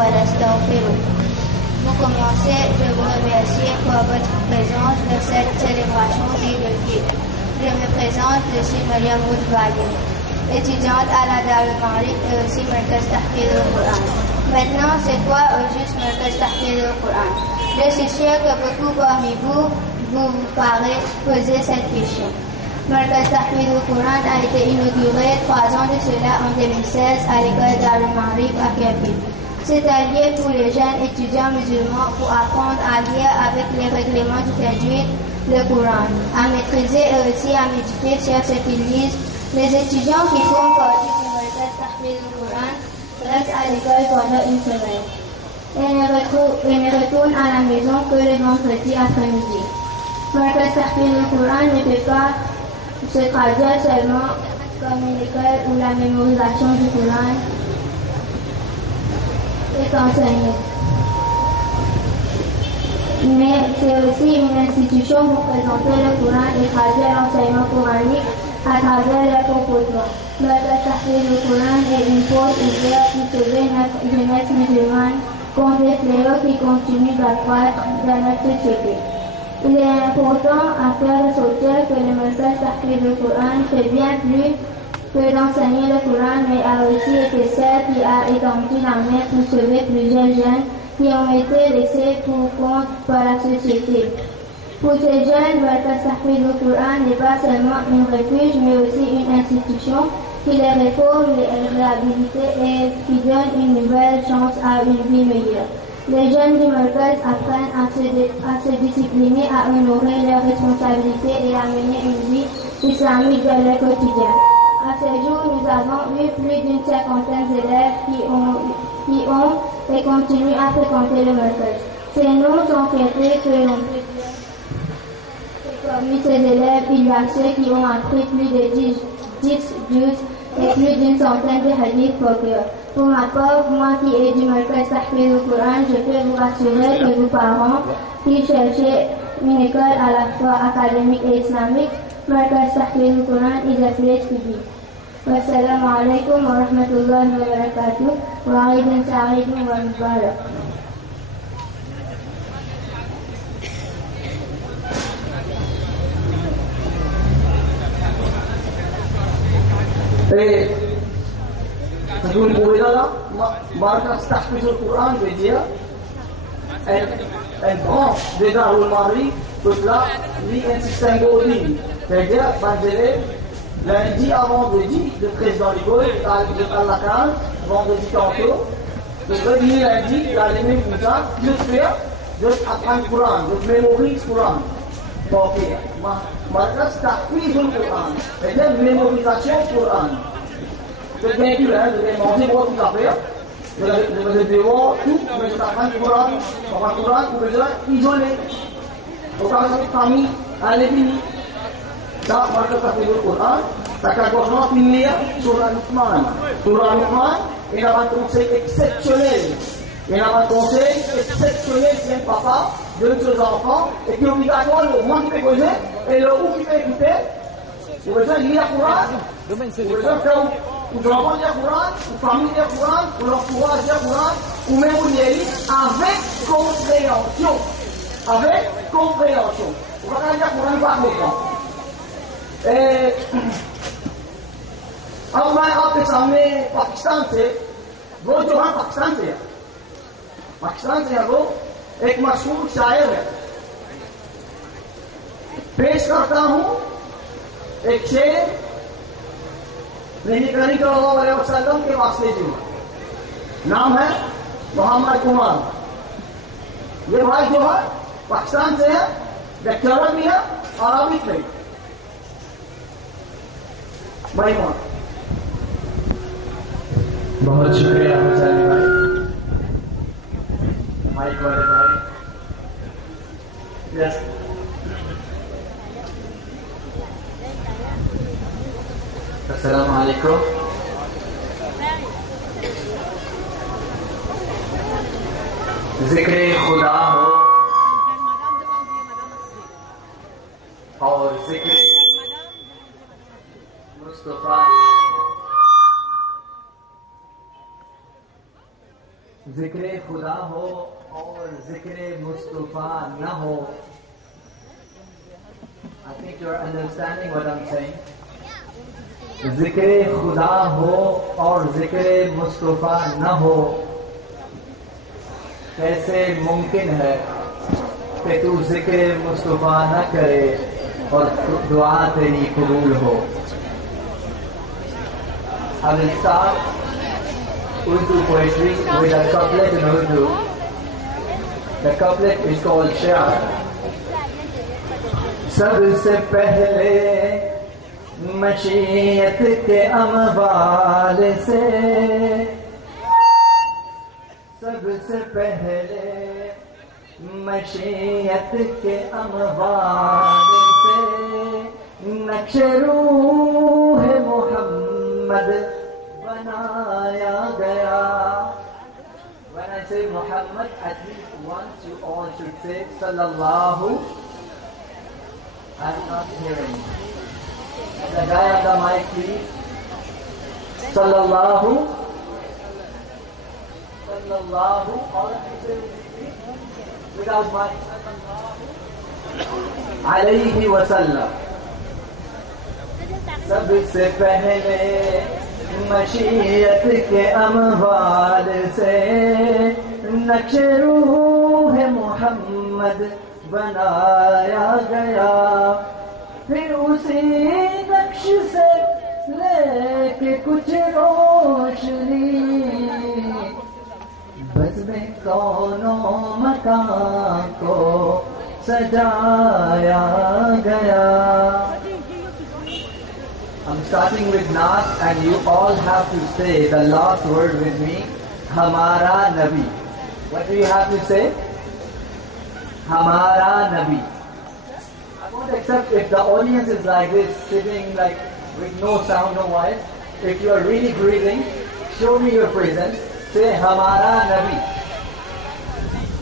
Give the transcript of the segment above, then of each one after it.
ونستغفره. Pour commencer, je vous remercie pour votre présence dans cette célébration d'Eid Ul Fitr. Je me présente, je suis Meeah, étudiante à la Dar Ul Ma'arif et aussi Markaz Tahfidh al-Quran. Maintenant, c'est quoi au juste Markaz Tahfidh al-Quran? Je suis sûre que beaucoup parmi vous vous paraît poser cette question. Markaz Tahfidh al-Quran a été inauguré 3 ans de cela en 2016 à l'école Dar Ul Ma'arif à Jardin. C'est un lieu pour les jeunes étudiants musulmans pour apprendre à lire avec les règlements du tajwid le Coran, à maîtriser et aussi à méditer sur ce qu'ils lisent. Les étudiants qui font partie du Markaz Tahfidh al-Quran restent à l'école pendant une semaine et ne retournent à la maison que le vendredi après-midi. Markaz Tahfidh al-Quran ne peut pas se traduire seulement comme une école où la mémorisation du Coran est enseignée, mais c'est aussi une institution pour présenter le Coran et traduire l'enseignement coranique à travers les composants. Markaz Tahfidh al-Quran est une porte ouverte pour sauver notre jeunesse musulmane contre les fléaux qui continuent d'accroître dans notre société. Il est important à faire ressortir que le Markaz Tahfidh al-Quran fait bien plus que d'enseigner le Coran, mais a aussi été celle qui a étendu la main pour sauver plusieurs jeunes qui ont été laissés pour compte par la société. Pour ces jeunes, Markaz Tahfidh al-Quran n'est pas seulement un refuge, mais aussi une institution qui les réforme, les réhabilite et qui donne une nouvelle chance à une vie meilleure. Les jeunes du Markaz apprennent à se discipliner, à honorer leurs responsabilités et à mener une vie islamique dans leur quotidien. À ce jour, nous avons eu plus d'une 50aine d'élèves qui ont et continuent à fréquenter le Markaz. Ces noms sont fêtés que l'on peut dire. Et parmi ces élèves, il y a ceux qui ont appris plus de 10 juz et plus d'une centaine de hadiths par cœur. Pour ma part, moi qui ai du Markaz Tahfidh al-Quran, je peux vous rassurer que vos parents qui cherchaient une école à la fois académique et islamique, Markaz Tahfidh al-Quran is a place to be. Wassalamu alaikum wa rahmatullahi wa barakatuh wa Eid Sa'id wa Mubarak. Et vous le pouvez là, Markaz Tahfidh al-Quran veut dire une branche de Dar Ul Ma'arif, que là, il y a un système d'origine. C'est-à-dire, lundi à vendredi, le président l'école, à la case, vendredi tantôt, le premier lundi, il a les mêmes comme ça, juste apprendre le Coran, je mémorise le Coran. Donc, Markaz Tahfidh al-Quran, c'est-à-dire mémorisation du Coran. C'est bien sûr, je vais manger beaucoup de café, je vais devoir tout, mais je vais apprendre le Coran, vous besoin isolé. Donc, dans une famille, à l'église, ça, Markaz Tahfidh al-Quran, ça correspond à une Meeah sur la Luqman. Sur la Luqman, il y a un conseil exceptionnel. Il y a un conseil exceptionnel qui est papa de ses enfants et qui est obligatoire, le moins qui peut causer et le où qui peut écouter. Vous besoin de lire le Coran, vous besoin de faire ou enfants lire le Coran, ou famille lire le Coran, ou l'entourage lire le Coran, ou même vous lire avec compréhension. Avec compréhension. Vous ne pouvez pas lire le Coran par comprendre. Et हमारे आपके सामने पाकिस्तान से वो जो है पाकिस्तान से है वो एक मशहूर शायर है पेश करता हूँ एक शेर नबी करीम सल्लल्लाहु अलैहि वसल्लम के वास्ते जो नाम है मोहम्मद कुमार ये भाई जो है पाकिस्तान से है लेक्चरर भी है अरबिक में भाई बहुत शुक्रिया हजारी भाई माइक वाले भाई यस अस्सलाम वालेकुम जिक्र खुदा हो और जिक्र मुस्तफा ذکر خدا ہو اور ذکر مصطفیٰ نہ ہو. I think you're understanding what I'm saying. ذکر خدا ہو اور ذکر مصطفیٰ نہ ہو. کیسے ممکن ہے کہ تو ذکر مصطفیٰ نہ کرے اور دعا تیری قبول ہو. I will start Urdu poetry with a couplet in Urdu. The couplet is called Cehl. سب سے پہلے مشیت کے اموال سے، سب سے پہلے مشیت کے اموال سے نقش روح محمد بنایا گیا. When I say Muhammad, at least once you all should say Sallallahu. I'm not hearing. The guy on the mic, please. Sallallahu. Sallallahu. All of you say without mic. Alayhi wa sallam. سب سے پہلے مشیت کے اموال سے نقش روح محمد بنایا گیا. پھر اسی نقش سے لے کے کچھ روشنی بزم کون و مکان کو سجایا گیا. I'm starting with Nas and you all have to say the last word with me. Hamara Nabi. What do you have to say? Hamara Nabi. I won't accept if the audience is like this, sitting like with no sound, no voice. If you are really breathing, show me your presence. Say Hamara Nabi.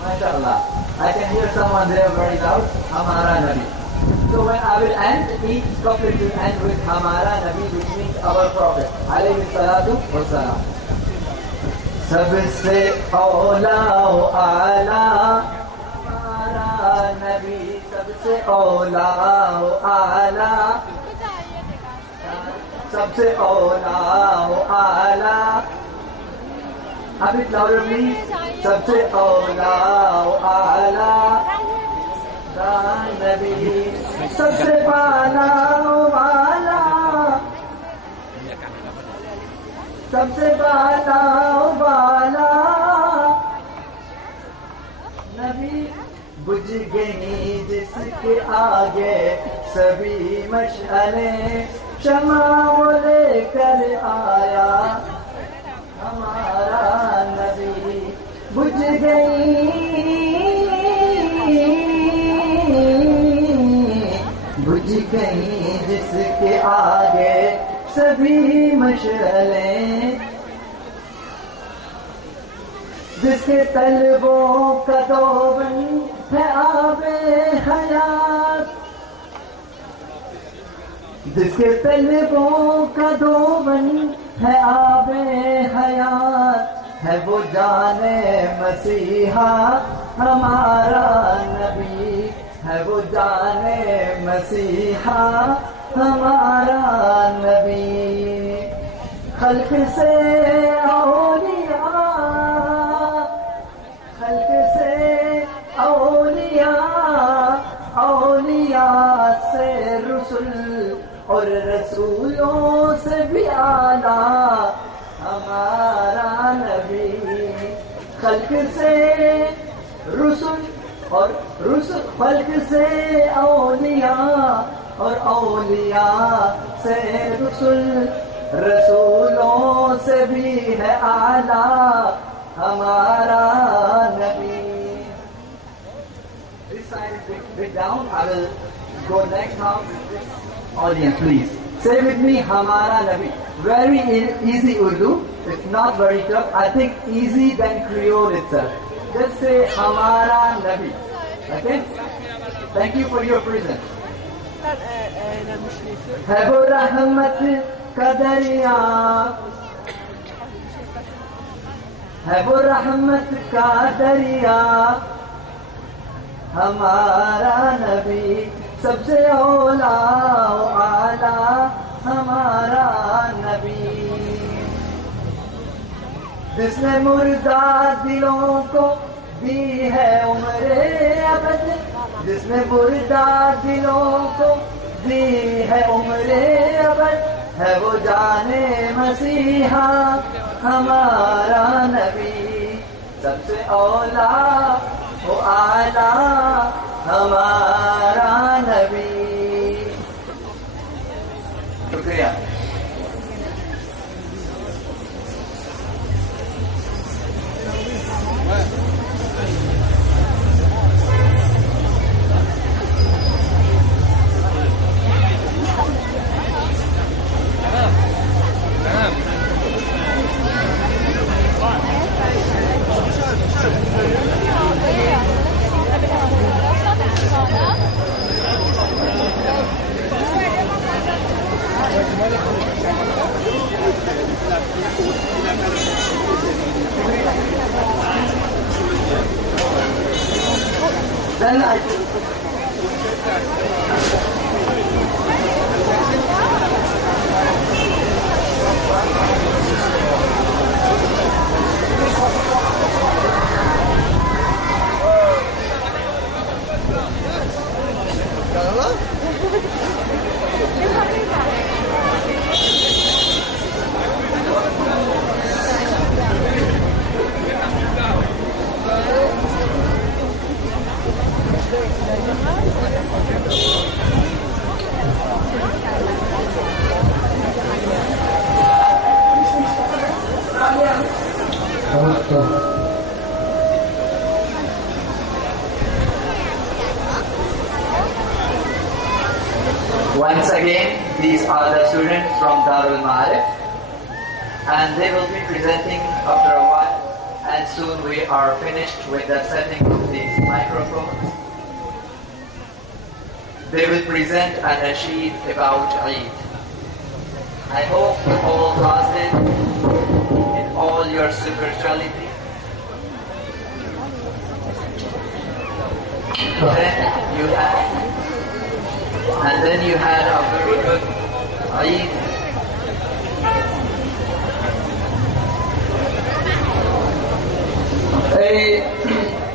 MashaAllah. I can hear someone there very loud. Hamara Nabi. So when I will end, each couplet will end with Hamara Nabi, which means our Prophet. Alayhi salatu wassalam. سب سے اولا و اعلیٰ ہمارا نبی. سب سے اولا و اعلیٰ. سب سے اولا و اعلیٰ. A bit louder please. سب سے اولا و اعلیٰ نبی. سب سے بالا والا. سب سے بالا والا نبی. بجھ گئی جس کے آگے سبھی مشعلیں، شمع وہ لے کر آیا ہمارا نبی. بجھ گئی جس کے آگے سبھی مشعلیں، جس کے طلبوں کا دوبن ہے آب حیات. جس کے طلبوں کا دوبن ہے آب حیات، ہے وہ جان مسیحا ہمارا نبی. ہے وہ جان مسیحا ہمارا نبی. خلق سے اولیاء، خلق سے اولیاء، اولیاء سے رسول اور رسولوں سے بھی اعلیٰ ہمارا نبی. خلق سے رسول اور رسول، خلق سے اولیاء اور اولیاء سے رسول، رسولوں سے بھی ہے اعلیٰ ہمارا نبی. This side is bit down. I will go next now with this audience, please. Say with me, Hamara Nabi. Very easy Urdu. It's not very tough. I think easy than Creole itself. Just say Hamara Nabi. Okay? Thank you for your presence. ہے وہ رحمت کا دریا، है वो रहमत का दरिया हमारा नबी, सबसे औला आला हमारा नबी, जिसने मुर्दा दिलों को दी है उम्रे अबद, जिसने मुर्दा दिलों को दी है उम्रे अबद, है वो जाने मसीहा हमारा नबी, सबसे औला वो आला हमारा नबी। शुक्रिया। Once again, these are the students from Dar Ul Ma'arif, and they will be presenting after a while, and soon we are finished with the setting of these microphones. They will present an nasheed about Eid. I hope you all lost it in all your spirituality. Then you had a very good Eid.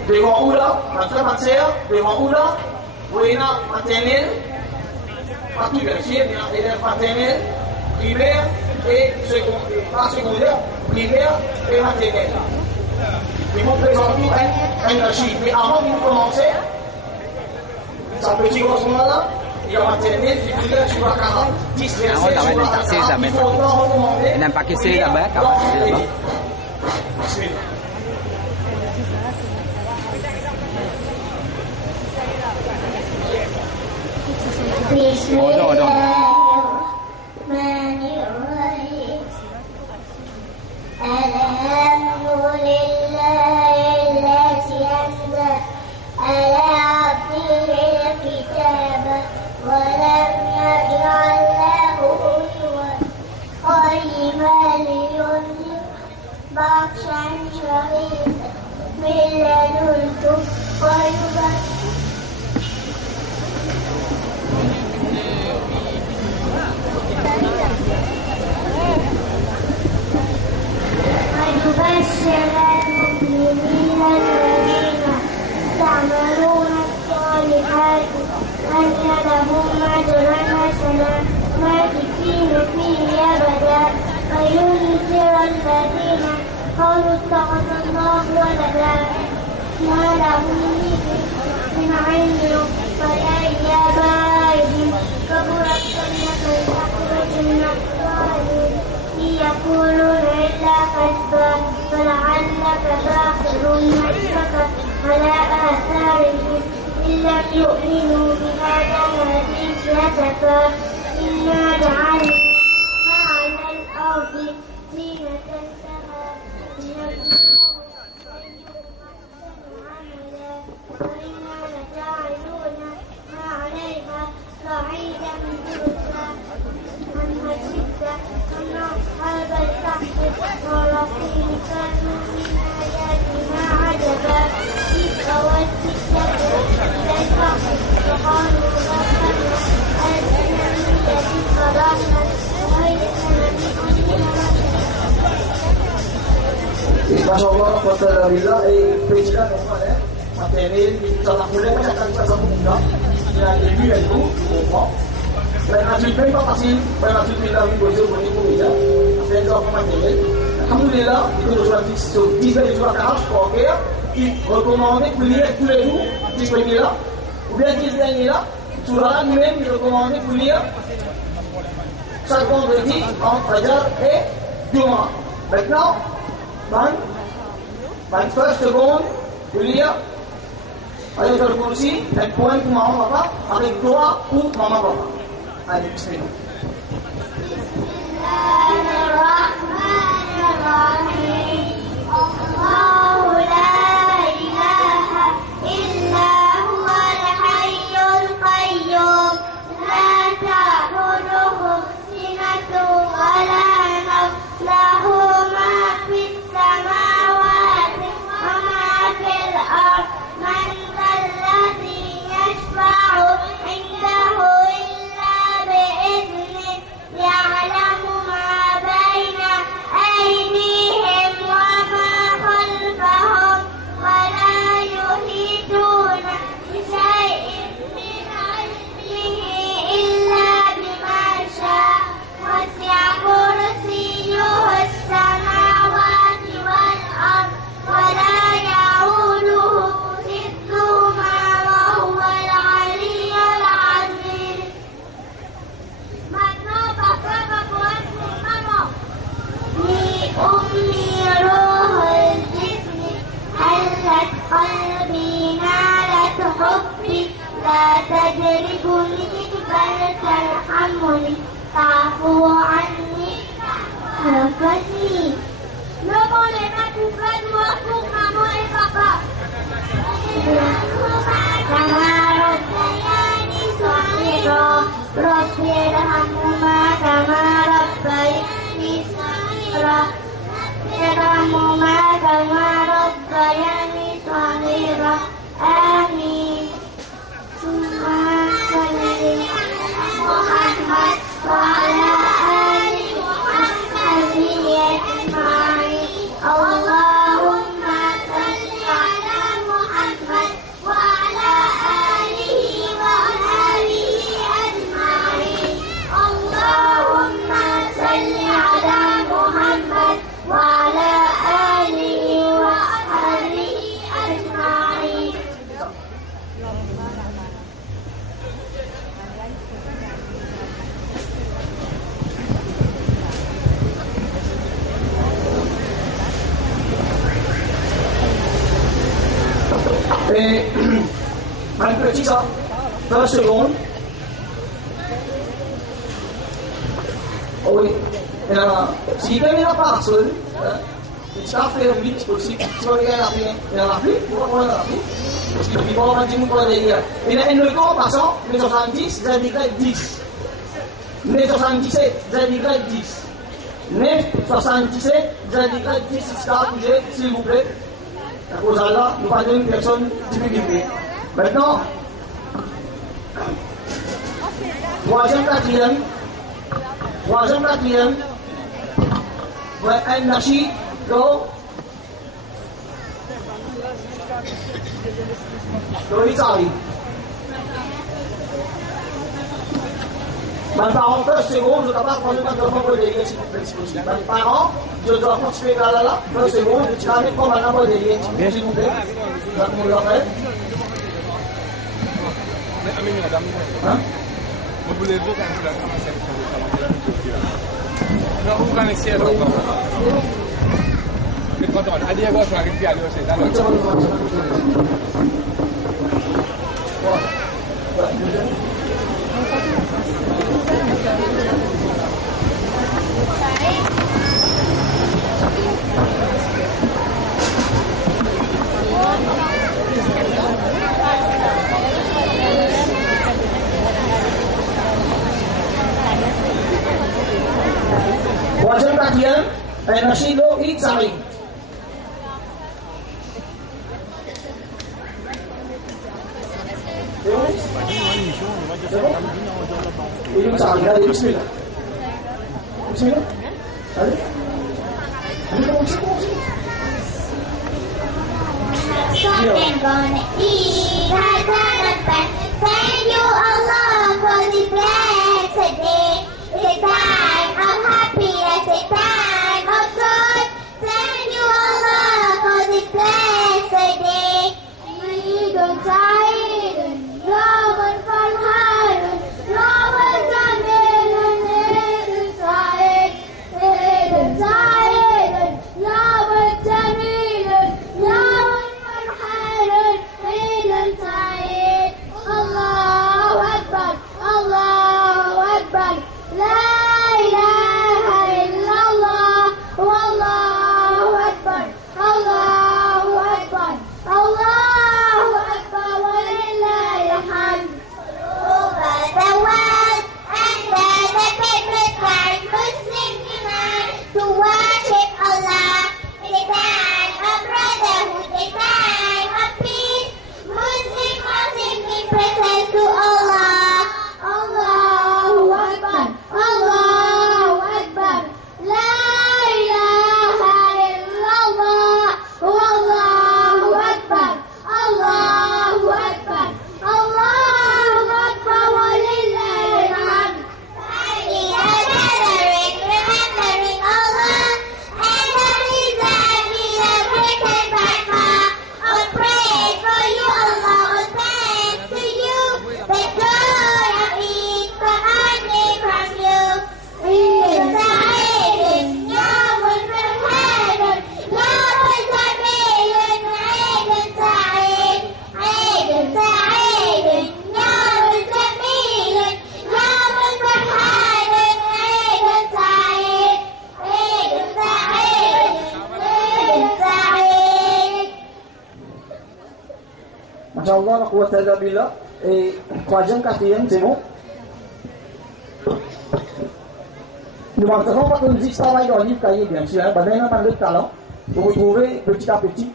Devant Oula, ma frère, ma sœur, devant Oula, vous avez un maternel, pas tout bien sûr, il y a un maternel, primaire et secondaire, pas secondaire, primaire et maternel. Ils vont présenter un nasheed. Mais avant de commencer, ça petit grosso là, il y a un maternel, il y a sur la 40, 10 versets sur la 40. Il faut recommander. Nam pakai C tambah, kapan C tambah? قالوا اتخذ الله ولدا ما لهم من علم فلآبائهم كبرت كلمة تخرج من أفواههم إن يقولون إلا كذبا فلعلك باخع نفسك على آثارهم إن لم يؤمنوا بهذا الحديث أسفا إنا جعلنا ما على الأرض زينة لها وإنا لجاعلون ما عليها صعيدا جرزا أم حسبت أن أصحاب الكهف والرقيم كانوا من Mashallah, Fatah Villa et président maternel, ça m'a voulu pas ça ça ça. Il a début et tout, tu comprends. Mais quand tu fais pas facile, quand tu fais la vie posée au niveau déjà, c'est ça pour maternel. Alhamdulillah, que nous sommes sur 10 jours à 40 pour faire, qui recommandait pour lire tous les jours, disponible là, ou bien qu'il gagne là, tout là lui-même il recommandait pour lire chaque vendredi entre Fajr et Juma. Maintenant, first seconde, vous lire avec le kursi, un point pour maman papa, avec toi pour maman papa. Allez, bismillah. الله لا إله إلا هو الحي القيوم لا تأخذه سنة ولا نوم له ما في السماوات وما في الأرض من ذا الذي يشفع عنده إلا بإذنه يعلم ما بين أيديهم وما خلفهم ولا يحيطون بشيء من علمه إلا بما شاء وسع كرسيه السماوات والأرض ولا يعوده حفظهما وهو العلي العظيم. لأمي روح الجسم هلت قلبي نالت حبي لا تجربني بل ترحمني تعفو عني نفسي. Levons les mains pour faire moi pour maman et papa. كما ربياني صغيرا رب ارحمهما كما ربياني صغيرا ارحمهما كما ربياني صغيرا آمين. ثم صل محمد وعلى آل محمد أجمعين. اللهم صل على محمد وعلى آله وأصحابه أجمعين. اللهم صل على محمد وعلى آله وأصحابه أجمعين. Et un petit ça, 20 secondes. Oh oui. Et là, si quelqu'un n'a pas seul, il s'est fait un vite aussi. Si on regarde il y a la pluie, on a la pluie. Parce qu'il dit, bon, on va dire, on va dire. Il y a un record passant, mais 70, Z-Y 10. Mais 77, Z-Y 10. 9, 77, Z-Y 10, jusqu'à bouger, s'il vous plaît. À cause de là, nous parlons d'une personne difficulté. Maintenant, troisième, quatrième, un nashi, go. L'Italie. Mes parents, 1 seconde, je ne dois pas prendre le temps pour délier, s'il vous plaît, si possible. Mes parents, je dois continuer là, 1 seconde, je tiens à mettre comme un nombre délié, s'il vous plaît. Vous le faites. Hein? Vous voulez vous quand vous avez commencé à non, vous connaissez là. Mais quand on a dit à quoi ça arrive à l'OCD, alors. Troisième, quatrième, un nashi, go, Eid Saïd. C'est bon? Eid Saïd, allez, bismillah. Bismillah. Allez. Allez, commencez. and gonna eat. Thank you Allah for this blessed day. It's a time of happiness, a time of joy. Thank you Allah for this blessed day. Eid al-Fitr, Yawm al-Farhan, Yawm al-Jamil, Eid al-Sa'id, Eid al-Sa'id, Yawm al-Jamil, Yawm al-Farhan, Eid al-Sa'id. Allahu Akbar, Allahu Akbar, La ilaha illallah, Wallahu Akbar, Allahu Akbar, Allahu Akbar, Walillahil hamd. Over the world, under the paper card, Muslims unite to worship Allah. In a time of brotherhood, a time of peace, Muslims are singing praises to Allah. Allahu Akbar, Allahu Akbar, La ilaha illallah, Wallahu Akbar, Allahu Akbar, Allahu Akbar, Walillahil hamd. We are gathering, remembering Allah, and the reason we are written by Allah. Our praise for you, Allah, all thanks to you. The joy of Eid coming from you. Eid al-Sa'id, Yawm al-Farhan, Yawm al-Jamil, Eid al-Sa'id, Eid al-Sa'id, Yawm al-Jamil, Yawm al-Farhan, Eid al-Sa'id, Eid al-Sa'id, Eid al-Sa'id. Masha'Allah, la quwwata illa billah. Et troisième, quatrième, c'est bon. Nous montrons pas que nous musique travaille dans le livre cahier, bien sûr. Ben, il y a pas de talent. Vous retrouvez petit à petit.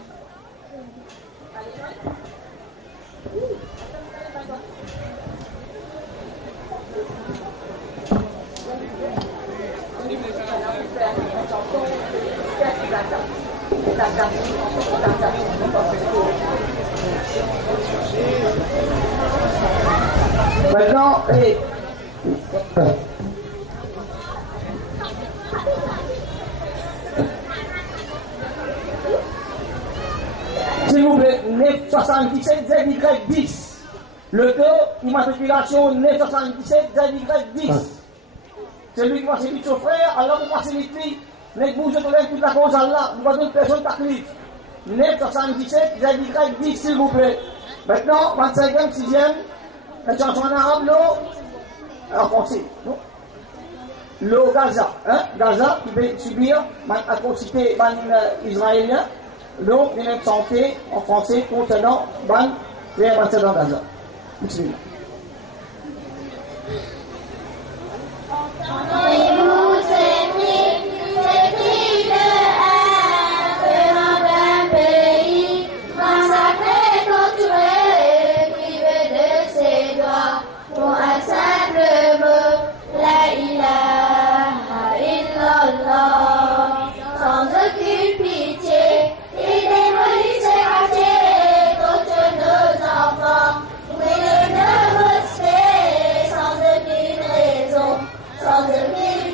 Maintenant, s'il vous plaît, 977 ZY10. Le taux immatriculation 977 ZY10. Celui qui va servir son frère, alors vous passez les filles. Les bouges de toute la cause Allah, nous avons d'autres personnes qui 977 ZY10, s'il vous plaît. Maintenant, 25e, 6e, la chanson en arabe, l'eau, en français, non? L'eau Gaza, hein? Gaza, qui va subir la atrocité israélien, l'eau vient de santé en français concernant les ambassadeurs Gaza. Bismillah. Sans aucune pitié, il démolit ses quartiers contre nos enfants. Mais le respect sans aucune raison, sans aucune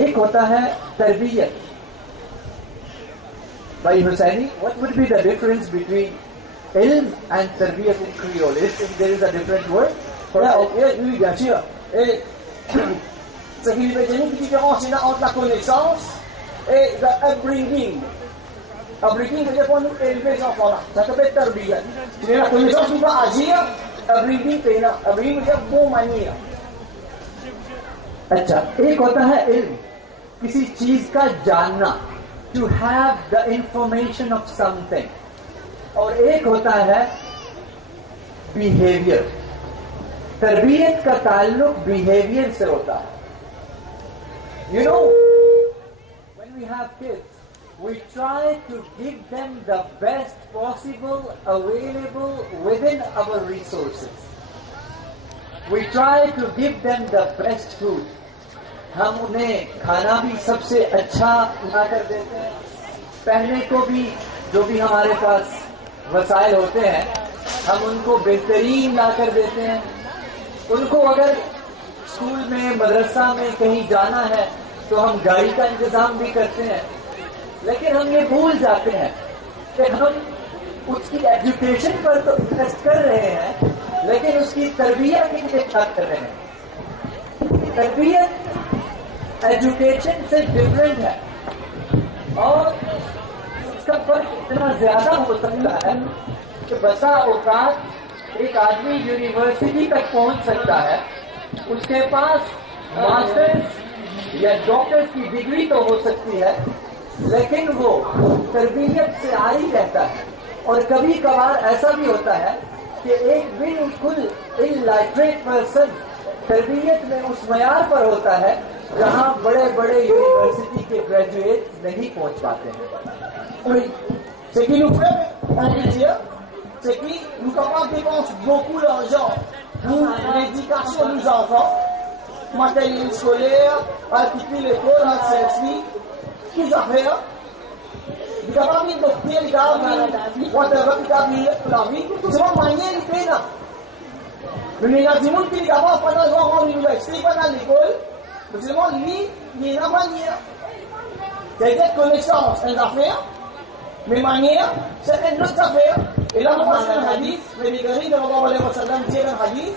ایک ہوتا ہے تربیت. بھائی حسینی, what would be the difference between علم and تربیت in Creole? If there is a different word? Oui, bien sûr. Et ce qui veut dire une différence entre la connaissance et le upbringing. Upbringing veut dire pour nous élever les enfants là. Ça s'appelle tarbiyat. C'est la connaissance qui va agir, upbringing c'est là. Upbringing veut dire bon manière. اچھا, ایک ہوتا ہے علم, کسی چیز کا جاننا, ٹو ہیو دا انفارمیشن آف سم تھنگ, اور ایک ہوتا ہے بیہیویئر. تربیت کا تعلق بیہیویئر سے ہوتا ہے. یو نو, when we have kids, we try to give them the best possible available within our resources. We try to give them the best food. ہم انہیں کھانا بھی سب سے اچھا لا کر دیتے ہیں, پہننے کو بھی جو بھی ہمارے پاس وسائل ہوتے ہیں ہم ان کو بہترین لا کر دیتے ہیں. ان کو اگر اسکول میں مدرسہ میں کہیں جانا ہے تو ہم گاڑی کا انتظام بھی کرتے ہیں, لیکن ہم یہ بھول جاتے ہیں کہ ہم اس کی ایجوکیشن پر تو انویسٹ کر رہے ہیں لیکن اس کی تربیت کے لیے کیا کر رہے ہیں. تربیت ایجوکیشن سے ڈفرینٹ ہے, اور اس کا فرق اتنا زیادہ ہو سکتا ہے کہ بسا اوقات ایک آدمی یونیورسٹی تک پہنچ سکتا ہے, اس کے پاس ماسٹرز یا ڈاکٹرز کی ڈگری تو ہو سکتی ہے لیکن وہ تربیت سے عاری رہتا ہے. اور کبھی کبھار ایسا بھی ہوتا ہے کہ ایک بالکل illiterate پرسن تربیت میں اس معیار پر ہوتا ہے جہاں بڑے بڑے یونیورسٹی کے گریجویٹ نہیں پہنچ پاتے ہیں. Oui. Ce qui nous fait envie, c'est que nous capables dépenser beaucoup d'argent pour l'éducation des enfants, matériel scolaire, article l'école, accessoires, tout ça faire. Nous capables de docter les gars, whatever qui a mis la vie, c'est une manière de faire. Mais il y a des gens qui sont capables pendant l'université, pendant l'école, mais seulement lui, il y a une manière. C'est des connaissances, une affaire. Mais manière, c'est une autre affaire. Et là, nous passons un hadith, le Nigéri de Allah alayhi wa sallam dit un hadith,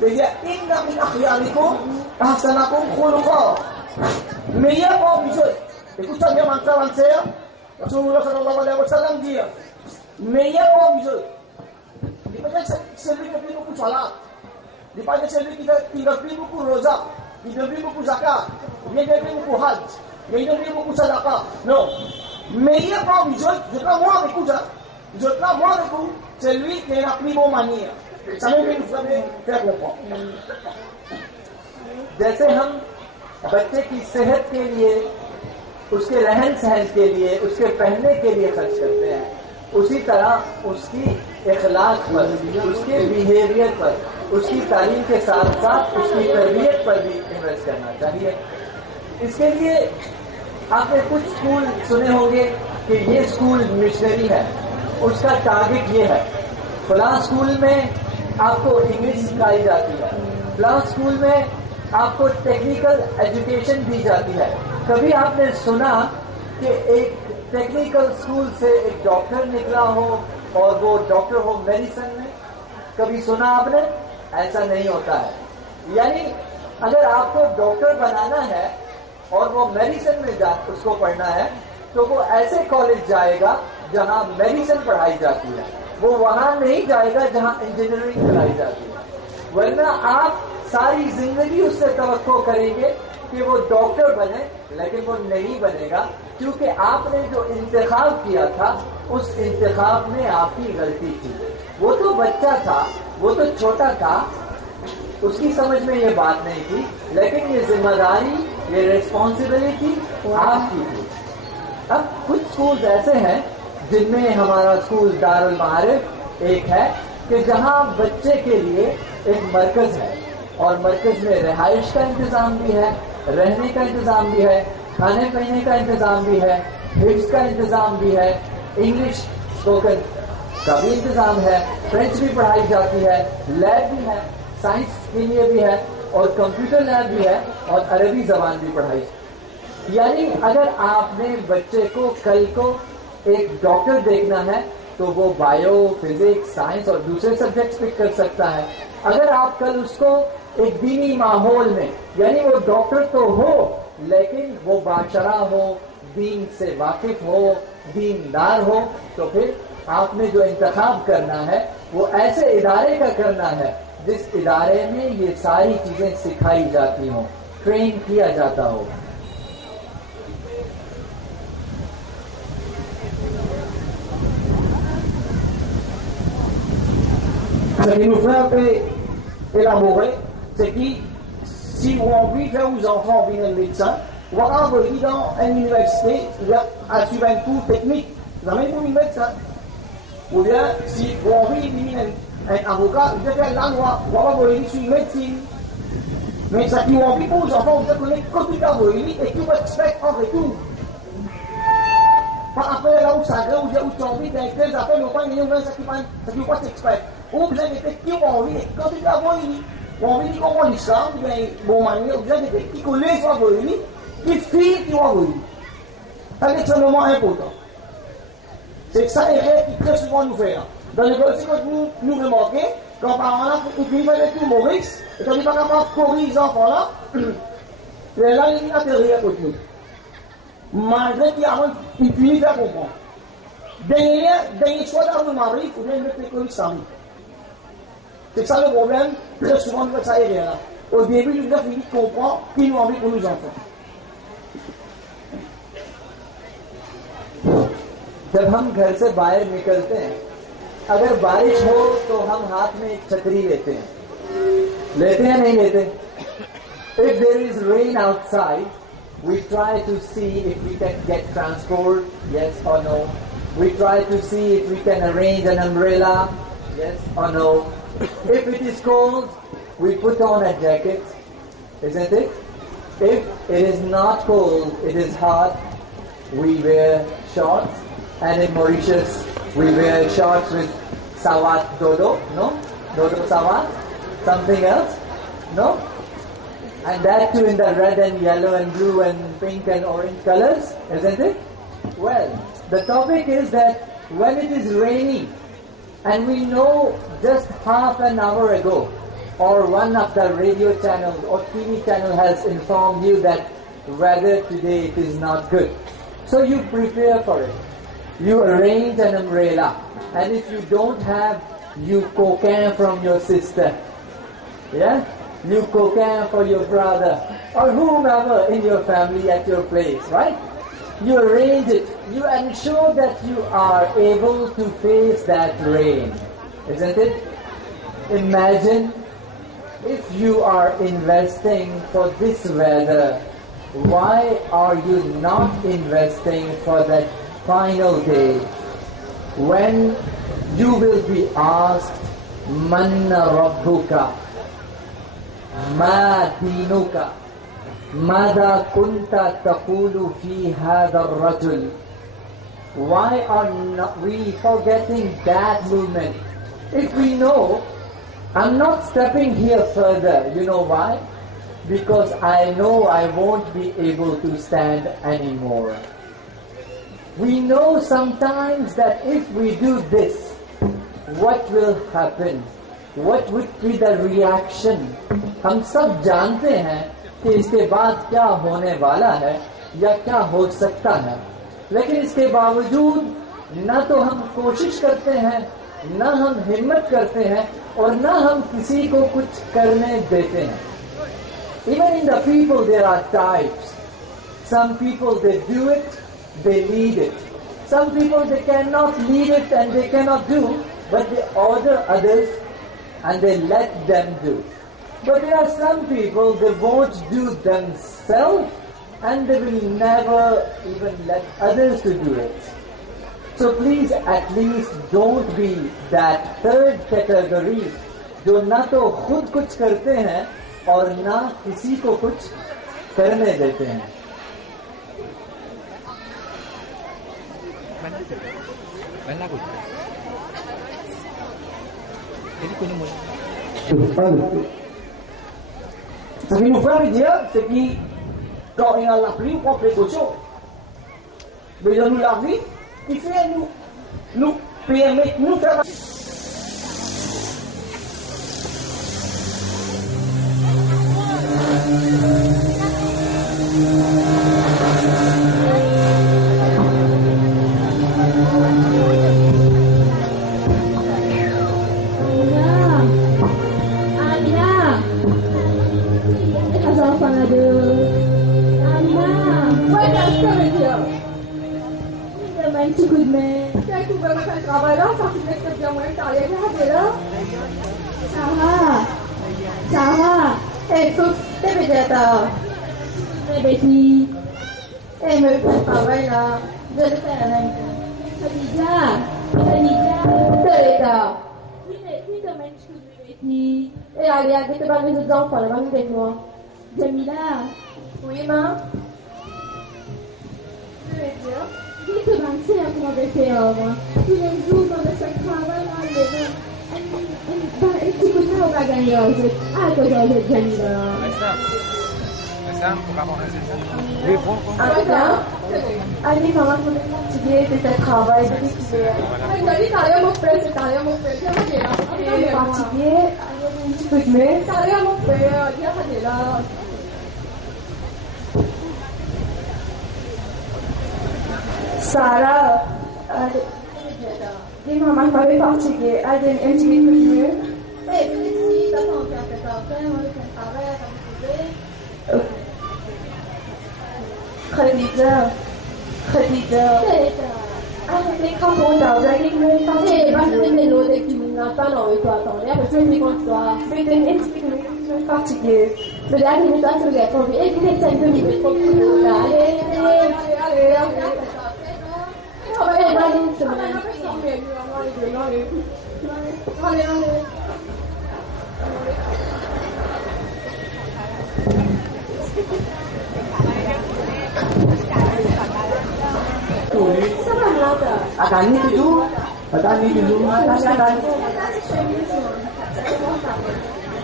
il dit Inna min akhyarikum ahsanakum khuluqa. Meilleur parmi vous. Écoute ça bien, Mantra Manser. Rasulullah sallallahu alayhi wa sallam dit meilleur parmi vous. Il n'est pas celui qui fait beaucoup de salat. Il n'est pas celui qui fait beaucoup de rosa. Il fait beaucoup de zakat. Il fait beaucoup de hajj. Il fait beaucoup de sadaqa. Non. Meilleur parmi vous, je ne sais pas moi avec vous, je ne sais pas moi avec vous, c'est lui qui est la plus bonne manière. Ça me fait vous savez faire comprendre. جیسے ہم بچے کی صحت کے لیے, اس کے رہن سہن کے لیے, اس کے پہننے کے لیے خرچ کرتے ہیں, اسی طرح اس کی اخلاق پر, اس کے بیہیویئر پر, اس کی تعلیم کے ساتھ ساتھ اس کی تربیت پر بھی انویسٹ کرنا چاہیے. اس کے لیے آپ نے کچھ اسکول سنے ہوں گے کہ یہ اسکول مشنری ہے, اس کا ٹارگٹ یہ ہے, فلاں اسکول میں آپ کو انگلش سکھائی جاتی ہے, فلاں اسکول میں آپ کو ٹیکنیکل ایجوکیشن دی جاتی ہے. کبھی آپ نے سنا کہ ایک ٹیکنیکل اسکول سے ایک ڈاکٹر نکلا ہو اور وہ ڈاکٹر ہو میڈیسن میں؟ کبھی سنا آپ نے؟ ایسا نہیں ہوتا ہے. یعنی اگر آپ کو ڈاکٹر بنانا ہے اور وہ میڈیسن میں اس کو پڑھنا ہے تو وہ ایسے کالج جائے گا جہاں میڈیسن پڑھائی جاتی ہے, وہ وہاں نہیں جائے گا جہاں انجینئرنگ پڑھائی جاتی ہے. ورنہ آپ ساری زندگی اس سے توقع کریں گے کہ وہ ڈاکٹر بنے, لیکن وہ نہیں بنے گا کیونکہ آپ نے جو انتخاب کیا تھا اس انتخاب میں آپ کی غلطی تھی. وہ تو بچہ تھا, وہ تو چھوٹا تھا, اس کی سمجھ میں یہ بات نہیں تھی, لیکن یہ ذمہ داری, یہ ریسپانسبلٹی آپ کی تھی. اب کچھ اسکول ایسے ہیں جن میں ہمارا اسکول دار المعارف ایک ہے کہ جہاں بچے کے لیے ایک مرکز ہے, اور مرکز میں رہائش کا انتظام بھی ہے, رہنے کا انتظام بھی ہے, کھانے پینے کا انتظام بھی ہے, حفظ کا انتظام بھی ہے, انگلش اسپوکن کا بھی انتظام ہے, فرینچ بھی پڑھائی جاتی ہے, لیب بھی ہے, سائنس کے لیے بھی ہے, اور کمپیوٹر لیب بھی ہے, اور عربی زبان بھی پڑھائی यानी अगर आपने बच्चे को कल को एक डॉक्टर देखना है तो वो बायो, फिजिक्स, साइंस और दूसरे सब्जेक्ट्स पिक कर सकता है। अगर आप कल उसको एक दीनी माहौल में, यानी वो डॉक्टर तो हो लेकिन वो बाशरा हो, दीन से वाकिफ हो, दीनदार हो, तो फिर आपने जो इंतखाब करना है वो ऐसे इदारे का करना है जिस इदारे में ये सारी चीजें सिखाई जाती हो, ट्रेन किया जाता हो। Ce qui nous fait un peu élaborer, c'est que si vous avez envie de faire aux enfants venir médecin, vous allez envoyer dans une université à suivre un cours technique. Vous avez pour une médecin. Ou bien, si vous avez envie de devenir un avocat, vous allez faire la loi, vous allez envoyer sur une médecine. Mais ce qui vous envie pour les enfants, vous allez connaître que tout envoyer et tout expect en retour. Pas après là où ça grave, où tu as envie d'être des affaires, mais pas une ce qui vous pas expect. Ou bien, qui ont envie, quand tu as envoyé, vous avez envie de comprendre l'islam, bien, bon manière, vous avez qui connaissent soit envoyé, qui filent qui ont envoyé. C'est extrêmement important. C'est ça qui très souvent nous fait. Dans les politiques que nous remarquons, quand par exemple, il finit par être humoriste, et quand il n'est pas capable de corriger les enfants-là, là, il a derrière côté nous. Malgré qu'il y a une finit par comprendre. Dernier choix Dar Ul Ma'arif, ou bien notre école islamique. C'est ça le problème, très souvent, nous ça est là. Au début, nous avons fini de comprendre qui nous envie pour nos enfants. जब हम घर से बाहर निकलते हैं, अगर बारिश हो तो हम हाथ में एक छतरी लेते हैं नहीं लेते? If there is rain outside, we try to see if we can get transport, yes or no. We try to see if we can arrange an umbrella, yes or no. If it is cold, we put on a jacket, isn't it? If it is not cold, it is hot, we wear shorts. And in Mauritius, we wear shorts with sawat dodo, no? Dodo sawat? Something else? No? And that too in the red and yellow and blue and pink and orange colors, isn't it? Well, the topic is that when it is raining, and we know just half an hour ago, or one of the radio channels or TV channel has informed you that weather today it is not good. So you prepare for it. You arrange an umbrella, and if you don't have, you cocaine from your sister, yeah? You cocaine for your brother, or whomever in your family at your place, right? You arrange it, you ensure that you are able to face that rain, isn't it? Imagine if you are investing for this weather, why are you not investing for that final day when you will be asked, Manna Rabbuka, Ma Dinuka, Mada Kunta Taqulu Fi Hada Rajul? Why are not we forgetting that movement? If we know, I'm not stepping here further. You know why? Because I know I won't be able to stand anymore. We know sometimes that if we do this, what will happen? What would be the reaction? हम सब जानते हैं कि इसके बाद क्या होने वाला है या क्या हो सकता है, लेकिन इसके बावजूद न तो हम कोशिश करते हैं, न हम हिम्मत करते हैं, और न हम किसी को कुछ करने देते हैं. Even in the people there are types. Some people they do it, they lead it. Some people they cannot lead it and they cannot do, but they order others and they let them do. But there are some people they won't do themselves and they will never even let others to do it. So please at least don't be that third category जो ना तो खुद कुछ करते हैं और ना किसी को कुछ करने देते हैं. Ce qui nous fait dire, c'est que Quand il y a la pluie, on prend précaution. Mais dans nous la vie, il fait nous permet nous faire. Jamila, oui, maman. Je vais dire, dis que ma sœur m'a fait tous les jours dans le travail, et tu connais au bagage, à cause de Jamila. Oui, bon. Allez, maman, je vais fatiguer de ce travail, de l'étudier. Allez, t'as mon frère, c'est t'as mon frère, viens là. Fatigué, allez, un petit peu de mer. T'as mon frère, viens là. Sarah, dis maman, je m'avais fatigué. Allez, un petit peu de mieux. Eh, si, t'attends, tu as fait ça, on le travail, t'as Khadija. Avec quand on t'a avec nous, quand tu es pas de l'eau et que tu n'as pas l'envie de attendre, après tu me dis qu'on soit. Mais t'es expliqué, je suis fatiguée. Mais là, tu me donnes ce que j'ai envie. Et puis, c'est un peu mieux pour que tu allez. Atani dulu.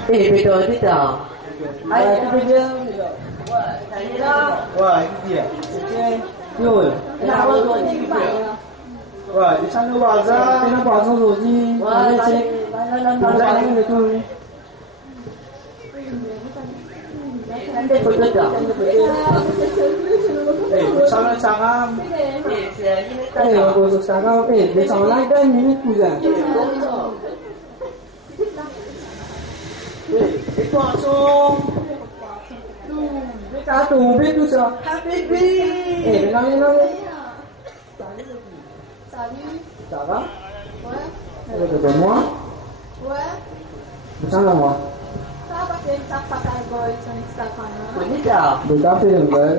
Betul tidak? Ayah tu dia. Wah, itu dia. Betul. Wah, di sana bazar, di sana bazar roji. Mana cek? Bazar ni betul. Betul tidak? Sana sangat. Cô sao cao để cháu lại đây những cụ già. Cá tù biết tu sao? Habibi. Nói. Ça va? Ouais. De moi? Ouais. Sao là moi? Ça va que ça pas ta goy sur Instagram. Tidak. Để ta phê được đấy.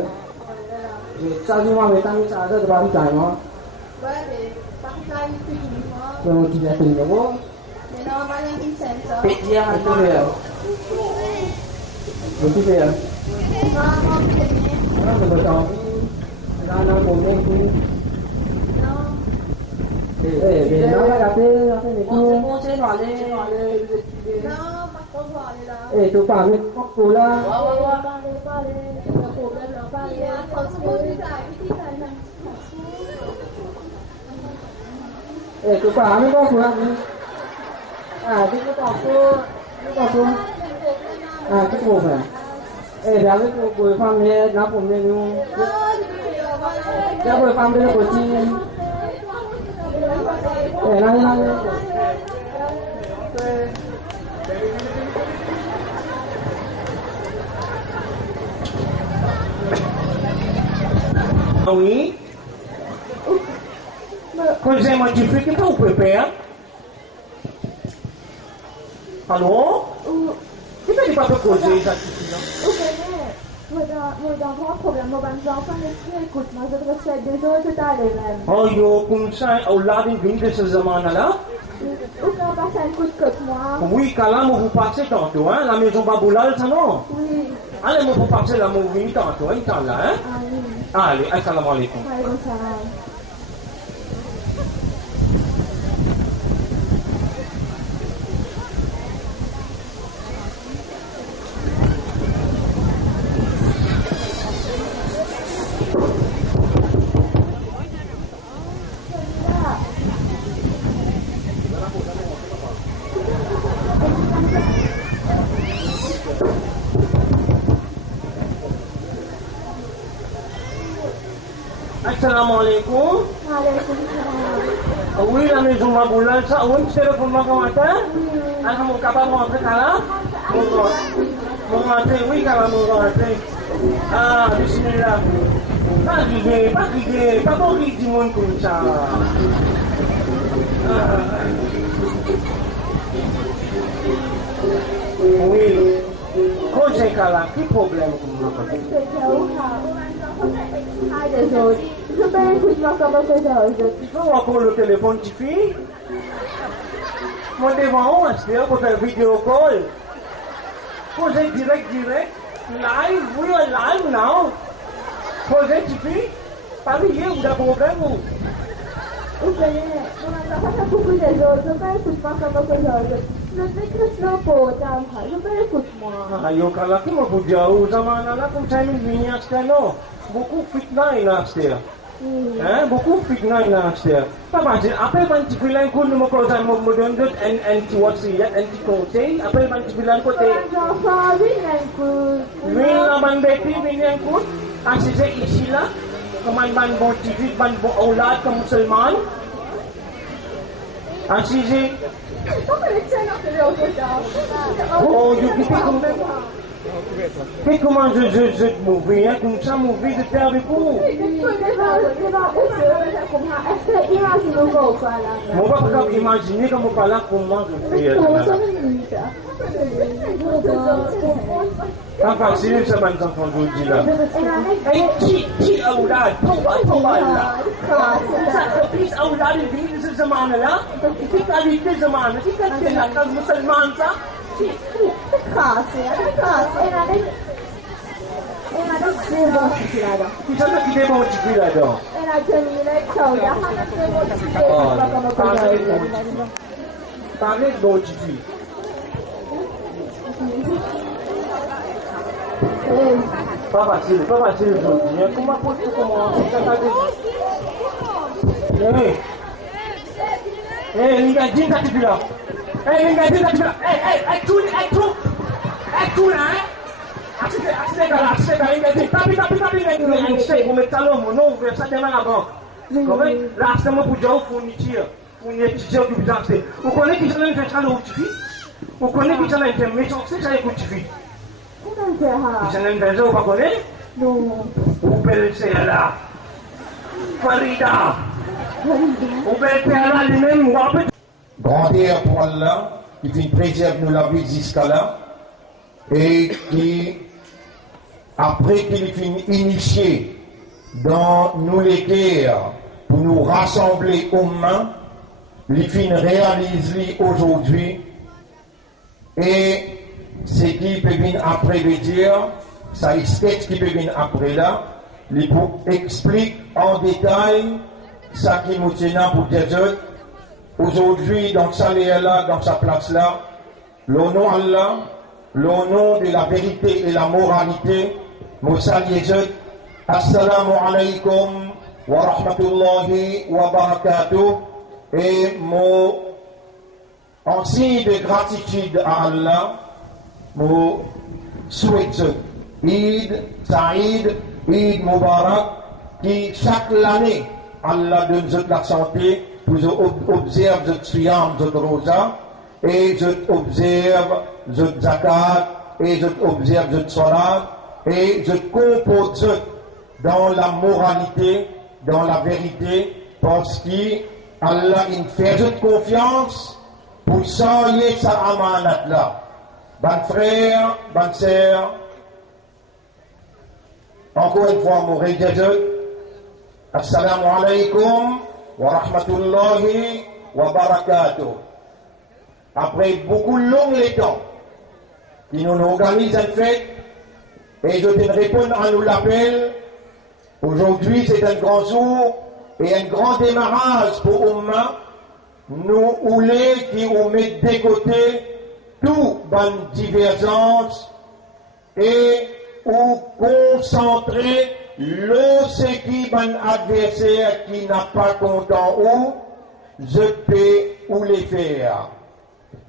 Sao nhưng mà người ta mới trả ra được bao nhiêu nó? Ouais, mais par ça, il fait une fois. Rồi thì là tình đó. Mais normalement, il s'aime ça. Dia Itu dia. Itu dia. Maman, c'est bien. Nó được cháu. Ra nó cùng lên đi. Non. Để nó lại gặp đi này On kia. s'est parlé. Non, par contre, on va aller là. Tôi bảo với các cô là Parlez. Le problème, là, parlez. Transport, tu as tôi bảo với các cô là cái có cô cái cô phải ra với cô bồi phàm này nó cũng nên luôn ra bồi phàm đây là của chị này Oui. Coisa modifica para o prepare. Alô? Que tá de papel coisa aí já? Moi, dans un problème, moi, mes enfants, écoute, moi, je te reçois 2 heures tout à l'heure. Oh, yo, comme ça, أولاد البنت de ce zaman-là? Aucun passe un coup de côte, moi. Oui, Kalam, vous passez tantôt, hein? La maison Baboulal, ça non? Oui. Allez, vous passez la maison tantôt, hein? Inch'Allah, hein? Allez, assalamu alaikum. Alaikum salam. Assalamu alaikum. Oui, la maison Maboula, ça, oui, c'est le fondement qu'on matin. Alors, mon capable de rentrer là. Mon matin, oui, quand même, mon matin. Ah, bismillah. Pas crier, pas bon rire du monde comme ça. Oui. Quand j'ai qu'à là, quel problème pour moi? Tu peux encore le téléphone, tu fais? Moi, devant, c'est pour faire vidéo call. Quand j'ai direct, live, we are live now. Quand j'ai tu fais? Pas lié ou d'un problème ou? Ayo kalau aku mau jauh zaman anak pun saya minyak sekali. Buku fitnah inastia. Buku fitnah inastia. Apa sih? Apa yang cipilan ku nama kau saya mau mendondot anti wasiat anti konsen. Apa yang cipilan ku teh? Mina bandeti minyak ku. Asal saya isilah. Keman bon TV ban bon aulad ke Musliman. Asal saya. Oh, you keep it. Mais comment je movie, hein, comme ça, movie de faire avec vous. On va pas imaginer comment on parle comment je fais. Pas facile, ça, mes enfants, je vous dis là. Et qui aulad, toba là. Sacrifice aulad, il vient de ce zaman là. Qui qualité zaman, qui qualité là, quand musulman ça. Kita nak kita bawa cikgu lah dong. Tarik bawa cikgu. Papa sini dulu. Kuma pun tu kuma. Ni gaji tak dibilang. Ni gaji tak dibilang. Aku lah. Aksida ini gaji. Tapi ini saya mau metalom, no, biasa jangan abang. Kau rasa mau pujuk furniture di bidang saya. Ukon ni kita nak cakap uji. Ukon ni kita nak macam saya uji. Kita nak belajar apa kau ni? No. Upel saya lah. Farida. Upel pihak ni memang. Grandeur pour Allah, qui préserve nous la vie jusqu'à là, et qui, après qu'il finit initié dans nous les guerres pour nous rassembler aux mains, il finit réalise aujourd'hui, et ce qui peut venir après le dire, ça explique ce qui peut venir après là, il explique en détail ça qui nous tient pour dire aujourd'hui, dans sa là, dans sa place là, le nom Allah, le nom de la vérité et la moralité, Moussa Yezud, Assalamu alaikum wa rahmatullahi wa barakatuh, et mon en signe de gratitude à Allah, mon souhaite Eid, Saïd, Eid Mubarak, qui chaque année, Allah donne la santé, vous observez votre siyam, votre rosa, et je observe votre zakat, et je observe votre salat, et je compose dans la moralité, dans la vérité, parce qu'Allah il fait votre confiance pour s'enlever sa amanat là. Bonne frère, bonne sœur, encore une fois, mon régazeur, assalamu alaikum wa rahmatullahi wa barakatuh. Après beaucoup de longs temps, qui nous organisent une fête, et je te réponds à nous l'appel. Aujourd'hui, c'est un grand jour et un grand démarrage pour Oumma. Nous voulons qui nous mettent de côté toute bonne divergence et ou concentrer ce qui bon adversaire qui n'a pas content ou je peux ou les faire.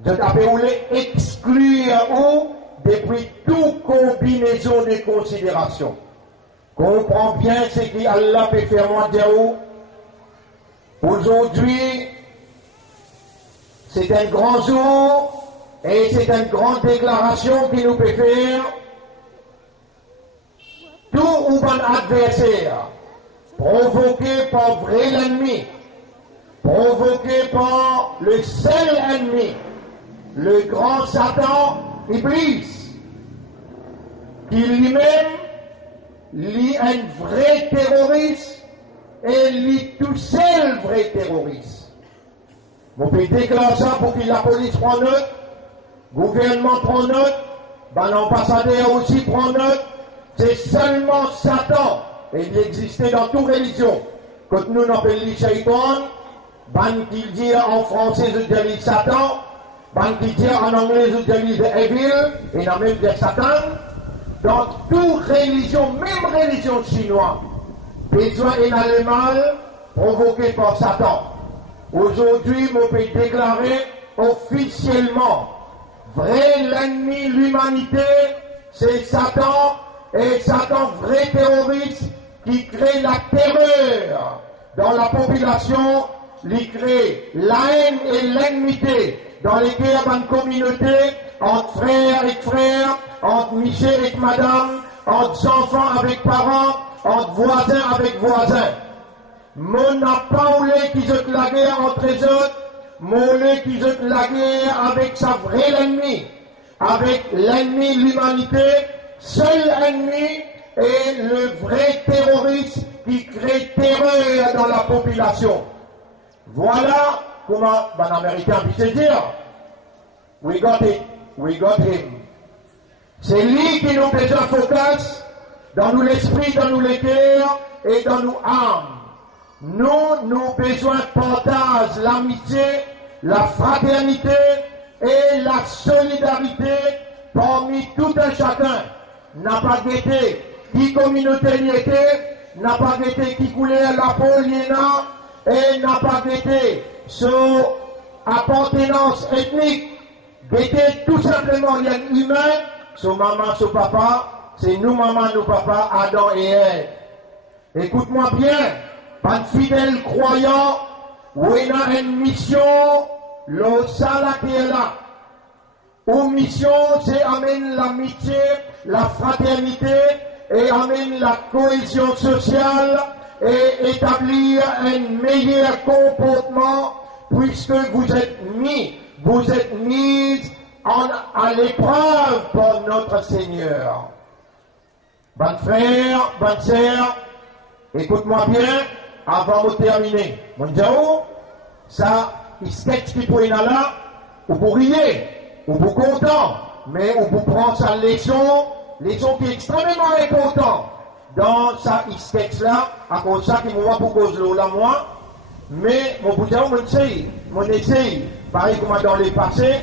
Je peux ou les exclure ou depuis toute combinaison de considération. comprends bien ce qu'Allah peut faire moi dire. Aujourd'hui, c'est un grand jour et c'est une grande déclaration qui nous peut faire. Tout ou bon adversaire, provoqué par vrai l'ennemi, provoqué par le seul ennemi, le grand Satan, Iblis, qui lui-même lit un vrai terroriste et lit tout seul vrai terroriste. Vous pouvez déclarer ça pour que la police prenne note, le gouvernement prend note, l'ambassadeur aussi prend note. C'est seulement Satan, et il existait dans toute religion. Quand nous appelons les Shaitan, qui dit en français, je dis Satan, qui dit en anglais, je dis Evil, et en même de Satan. Dans toute religion, même religion chinoise, besoin et le mal provoqué par Satan. Aujourd'hui, on peut déclarer officiellement, vrai l'ennemi, l'humanité, c'est Satan. Et Satan, vrai terroriste, qui crée la terreur dans la population, il crée la haine et l'ennemité dans les guerres dans la communauté, entre frères et frères, entre Michel et madame, entre enfants avec parents, entre voisins avec voisins. Mon n'a pas voulu qu'ils aient la guerre entre les autres, mon voulu qu'ils aient la guerre avec sa vraie ennemi, avec l'ennemi l'humanité. Seul ennemi est le vrai terroriste qui crée terreur dans la population. Voilà comment un Américain peut se dire. We got it, we got him. C'est lui qui nous besoin focus dans nous l'esprit, dans nous les cœurs et dans nos âmes. Nous besoin de partage, l'amitié, la fraternité et la solidarité parmi tout un chacun. N'a pas guetté qui communauté y était, n'a pas guetté qui coulait la peau y et n'a pas guetté son appartenance ethnique, guetté tout simplement il y a un humain, son maman, son papa, c'est nous maman, nous papa, Adam et Ève. Écoute-moi bien, pas de fidèles croyants, où il y a une mission, le sala qui est là. Ou mission, c'est amener l'amitié, la fraternité et amener la cohésion sociale et établir un meilleur comportement puisque vous êtes mis à l'épreuve par notre Seigneur. Bonne frère, bonne sœur, écoute-moi bien avant de terminer. Mon Dieu, ça, il sketch qui peut y aller là, ou pour rier. Ou pour content, mais on peut prendre sa leçon qui est extrêmement importante dans sa sketch là, à cause ça qui m'a pour cause là moi, mais mon bouton, mon essaye, pareil comme dans les passés,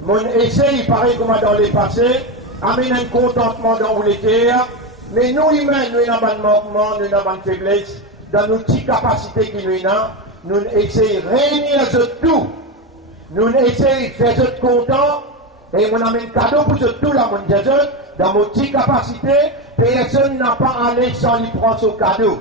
mon essaye, pareil comme dans les passés, amène un contentement dans les terres, mais nous humains, nous n'avons pas de manquement, nous n'avons pas de faiblesse, dans nos petites capacités qui nous avons, nous essayons de réunir tout. Nous essayons de faire ce content et on amène cadeau pour ce tout là, mon Dieu, dans nos petites capacités, personne n'a pas à aller sans lui prendre son cadeau.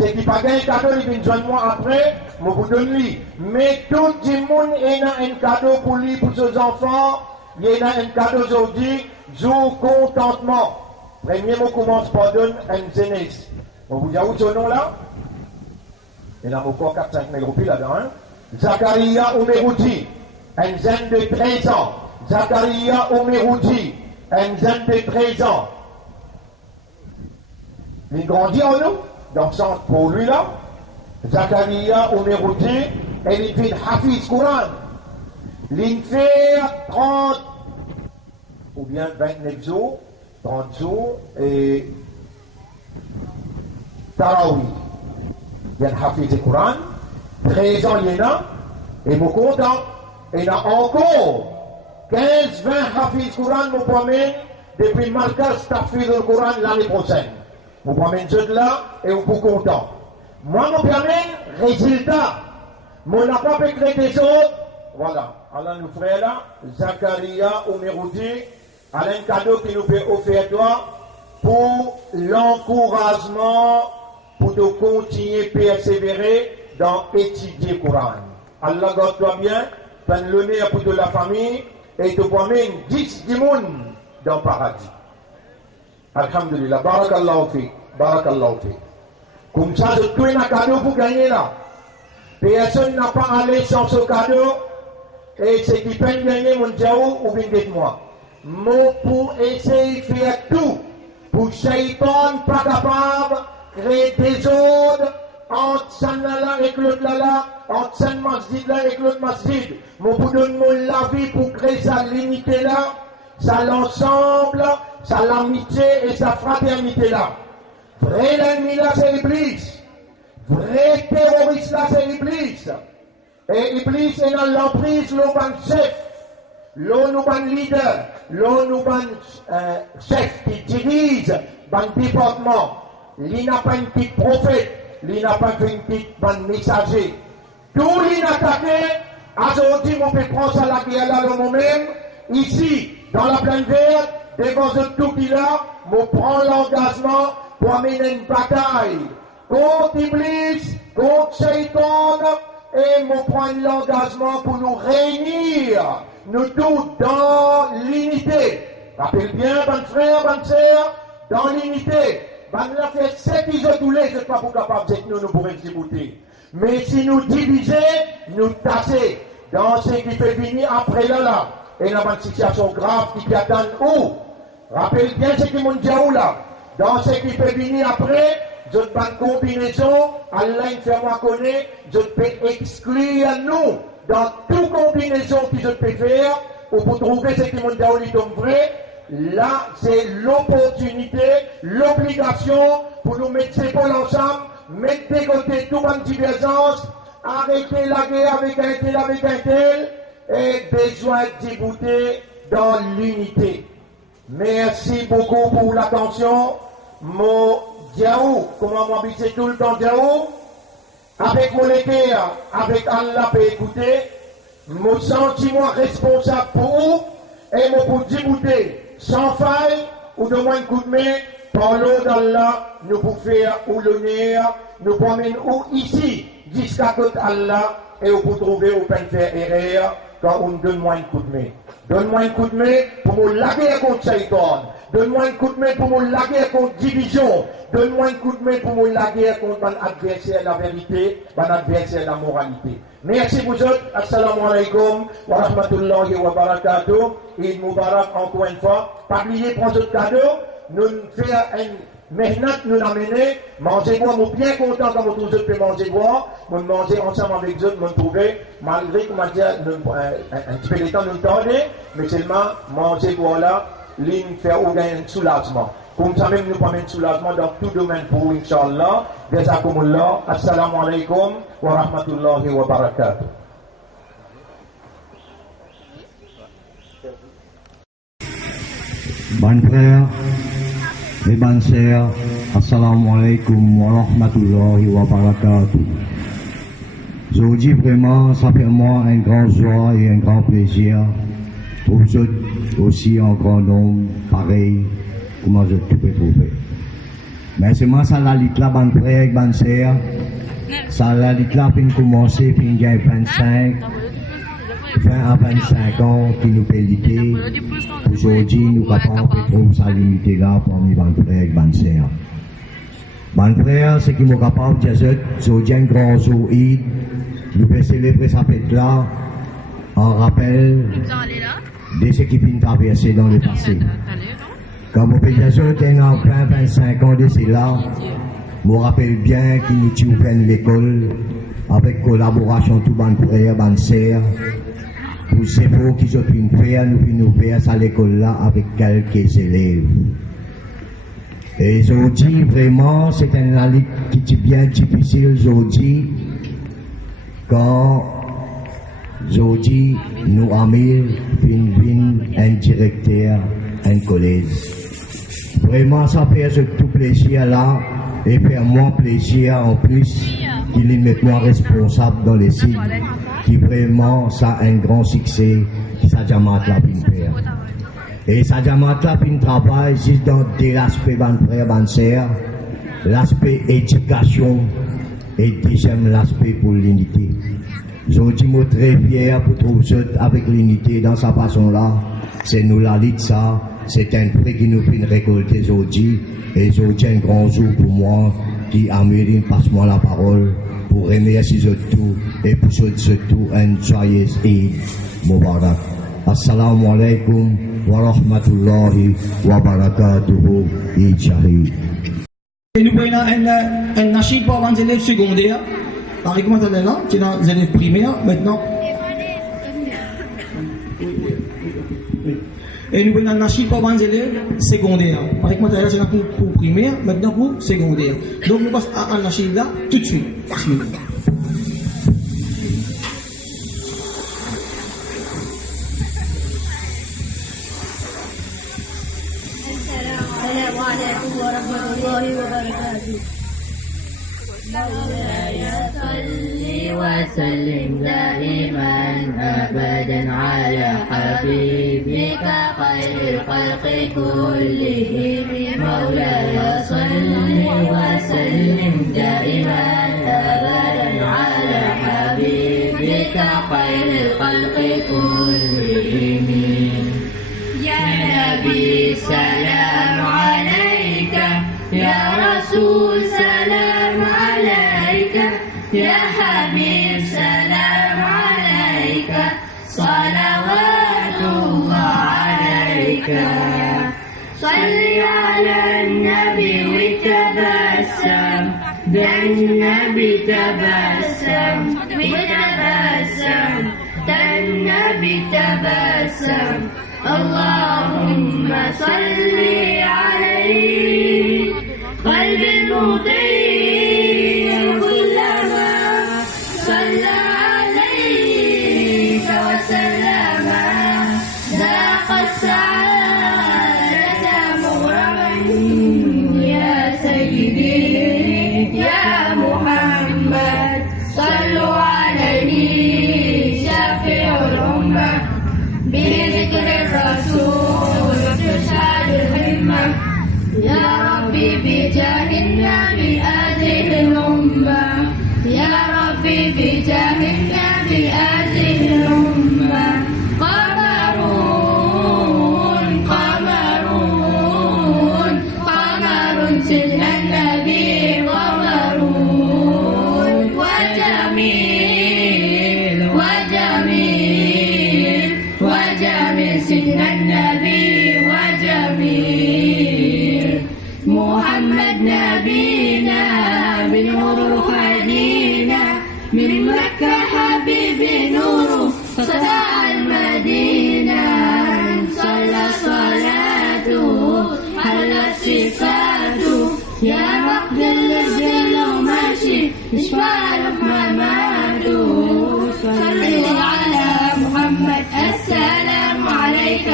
C'est qui pas gagné un cadeau, il vient joindre moi après, je vous donne lui. Mais tout le monde a un cadeau pour lui, pour ses enfants, il y a un cadeau aujourd'hui, jour contentement. Premier mot commence par donner un jeunesse. On vous dit où ce nom là? Il y en a encore 4-5 négropis là-dedans, hein? Zakaria Omerouti, un jeune de 13 ans. Zakaria Omerouti, un jeune de 13 ans. Il grandit en nous, donc ça pour lui là. Zakaria Omerouti, et il fait Hafiz Quran. Il fait 30 ou bien 29 jours, 30 jours et Tarawi. Il y a Hafiz Quran. 13 ans, il y en a, et mon content, il y en a encore 15-20 Hafiz Quran, mon promène, depuis le marquage Tafid le Coran l'année prochaine. Mon promène ceux là, et on est content. Moi, mon promène, résultat, mon n'a pas pu créer des autres, voilà. Alors, nous frères là, Zakaria Omeroudi, à un cadeau qui nous fait offrir toi, pour l'encouragement pour de continuer à persévérer dans étudier le Coran. Allah garde-toi bien, prends l'honneur pour de la famille et te promène 10 monde dans le paradis. Alhamdulillah, barakallahu fi, barakallahu fi. Comme ça, je trouve un cadeau pour gagner là. Personne n'a pas allé sans ce cadeau. Et ce qui peut gagner mon diaou ou bien dites-moi. Moi, pour essayer de faire tout, pour Shaitan pas capable de créer des ordres entre Sanala et l'autre là, entre San Masjid là et l'autre Masjid. Moi, pour donner la vie pour créer sa l'unité là, ça l'ensemble, ça l'amitié et sa fraternité là. Vrai l'ennemi là, c'est l'Iblis. Vrai terroriste là, c'est l'Iblis. Et Iblis est dans l'emprise, l'on ban chef, l'on nous ban leader, l'on nous ban chef qui dirige ban département. Il n'a pas une petite prophète, il n'a pas une petite ban messager. Tout l'inattaqué, aujourd'hui, on peut prendre ça la guerre là, le moment-même, ici, dans la plaine verte, devant tout qui là, on prend l'engagement pour amener une bataille contre Iblis, contre Shaitan, et on prend l'engagement pour nous réunir, nous tous dans l'unité. Rappelez bien, bonnes frères, bonnes sœurs, dans l'unité. Ben, la fait 7 isotoulés, je ne sais pas pour capable de nous pourrons exécuter. Mais si nous diviser, nous tasser dans ce qui peut venir après là, et dans une situation grave qui attend où? Rappelez bien ce qui m'ont dit là. Dans ce qui peut venir après, je ne pas une combinaison, Allah fait moi connaître, je peux exclure nous dans toute combinaison que je peux faire, ou pour trouver ce qui m'ont dit comme vrai. Là, c'est l'opportunité, l'obligation pour nous mettre ces pôles ensemble, mettre de côté toute bonne divergence, arrêter la guerre avec un tel, et besoin de débouter dans l'unité. Merci beaucoup pour l'attention. Mon Diaou, comment m'habiter tout le temps Diaou, avec mon équerre, avec Allah pour écouter, mon sentiment responsable pour vous, et mon pour débouter. Sans faille, ou de moins un coup de main, par l'eau d'Allah, nous pouvons faire ou l'honneur, nous promène ou ici, jusqu'à côté Allah, et vous pouvez trouver ou peine faire erreur, quand on donne moins un coup de main. Donne-moi un coup de main pour me laguer contre Shaitan. Donne-moi un coup de main pour me laguer contre division. Donne-moi un coup de main pour me laguer contre mon adversaire la vérité, mon adversaire la moralité. Merci vous autres. Assalamu alaikum wa rahmatullahi wa barakatuh. Eid Mubarak encore une fois. Pas oublier prendre ce cadeau. Nous faire une maintenant nous l'amener. Manger boire, nous bien content quand vous tous pouvez manger boire. Nous manger ensemble avec eux, nous trouver. Malgré comment dire, un petit peu de temps nous tarder, mais seulement manger boire là, ligne faire ou gagner un soulagement. Comme ça même nous promène soulagement dans tout domaine pour Inch'Allah. Jazakumullah. Assalamu alaikum wa rahmatullahi wa barakatuh. Bonne frère et bonne sœur, assalamu alaikum wa rahmatullahi wa barakatuh. Je vous dis vraiment, ça fait moi un grand joie et un grand plaisir. Pour vous aussi un grand nombre, pareil, comment je peux trouver. Mais c'est moi, ça la lit là, bonne frère et bonne sœur. Ça la lit là, puis commencer, puis il y a 25. 20 à 25 ans qui nous péliquent. Aujourd'hui, nous sommes capables de trouver sa limite là parmi les frères et les sœurs. Les frères, c'est qui sont capables de dire aujourd'hui un grand jour Eid. Nous pouvons célébrer sa fête là en rappel de ce qui vient traverser dans le passé. Quand vous pouvez dire que en 20-25 ans de cela, je me rappelle bien qu'il nous ouvert l'école avec collaboration de tous les frères et les sœurs. Pour ces mots qui sont une faire, nous faire à l'école là avec quelques élèves. Et aujourd'hui, vraiment, c'est une année qui est bien difficile aujourd'hui, quand aujourd'hui, nous avons un directeur, un collège. Vraiment, ça fait tout plaisir là, et faire moins plaisir en plus qu'il est maintenant responsable dans les sites. Qui vraiment ça a un grand succès qui ça Jamaat la faire. Et sa Jamaat là puis travaille juste dans deux aspects, ban frère, ban sœur, l'aspect éducation et deuxième l'aspect pour l'unité. Je suis très fier pour trouver ça avec l'unité dans sa façon là. C'est nous la lutte ça, c'est un fruit qui nous fait récolter aujourd'hui. Et aujourd'hui un grand jour pour moi qui Amélie passe-moi la parole pour remercier tout et pour surtout un joyeux Eid Mubarak. Assalamu alaikum wa rahmatullahi wa barakatuhu. Eid Shahid. Et nous prenons un nachid pour les élèves secondaires. Par exemple, maintenant, qui est dans les élèves primaires, maintenant. Et nous prenons un nachid pour les élèves secondaires. Par exemple, là, c'est pour primaire, maintenant pour secondaire. Donc, nous passons à un nachid là, tout de suite. مولاي صل وسلم دائما أبدا على حبيبك خير الخلق كلهم. مولاي صل وسلم دائما أبدا على حبيبك خير الخلق كلهم. يا نبي سلام عليك، يا رسول سلام عليك، يا حبيب سلام عليك، صلوات الله عليك. صل على النبي وتبسم، ده النبي تبسم وتبسم، ده النبي تبسم. اللهم صل عليه قلب المطيع كلما صلى عليك وسلم. ذاق السعادة مغرما يا سيدي يا محمد. صلوا عليه شافع الأمة، بذكر الرسول تشعل الهمة. يا ربي بجاه النبي هذه الأمة، يا ربي بجاه النبي هذه الأمة. قمرون قمرون قمر سيدنا النبي قمرون. وجميل وجميل وجميل سيدنا النبي وجميل. محمد نبينا بنور هدينا، من مكة حبيبي نوره سطع المدينة. صلى صلاته حلت صفاته، يا مقدر الرجل وماشي يشفع له مماته. صلوا على محمد. السلام عليك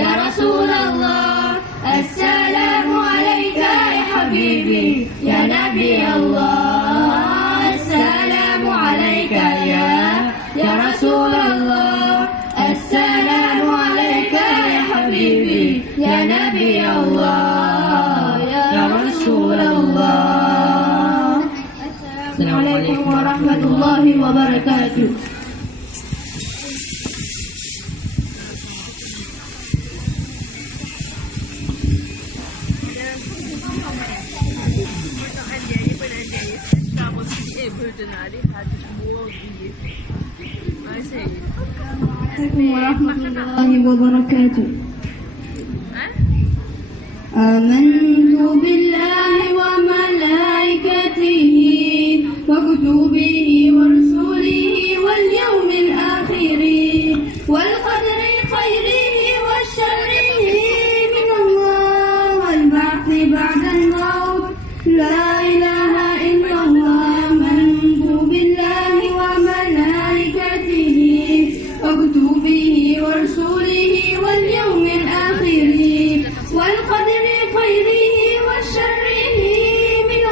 يا رسول الله، السلام عليك يا حبيبي يا نبي الله. السلام عليك يا رسول الله، السلام عليك يا حبيبي يا نبي الله يا رسول الله. السلام عليكم ورحمة الله وبركاته. ورحمة الله وبركاته. آمنت بالله وملائكته وكتبه ورسله واليوم الآخر والقدر خيره وشره من الله والبعث بعد الموت. لا إله إلا الله. آمنت بالله وملائكته وكتبه ورسله واليوم الآخر والقدر خيره وشره من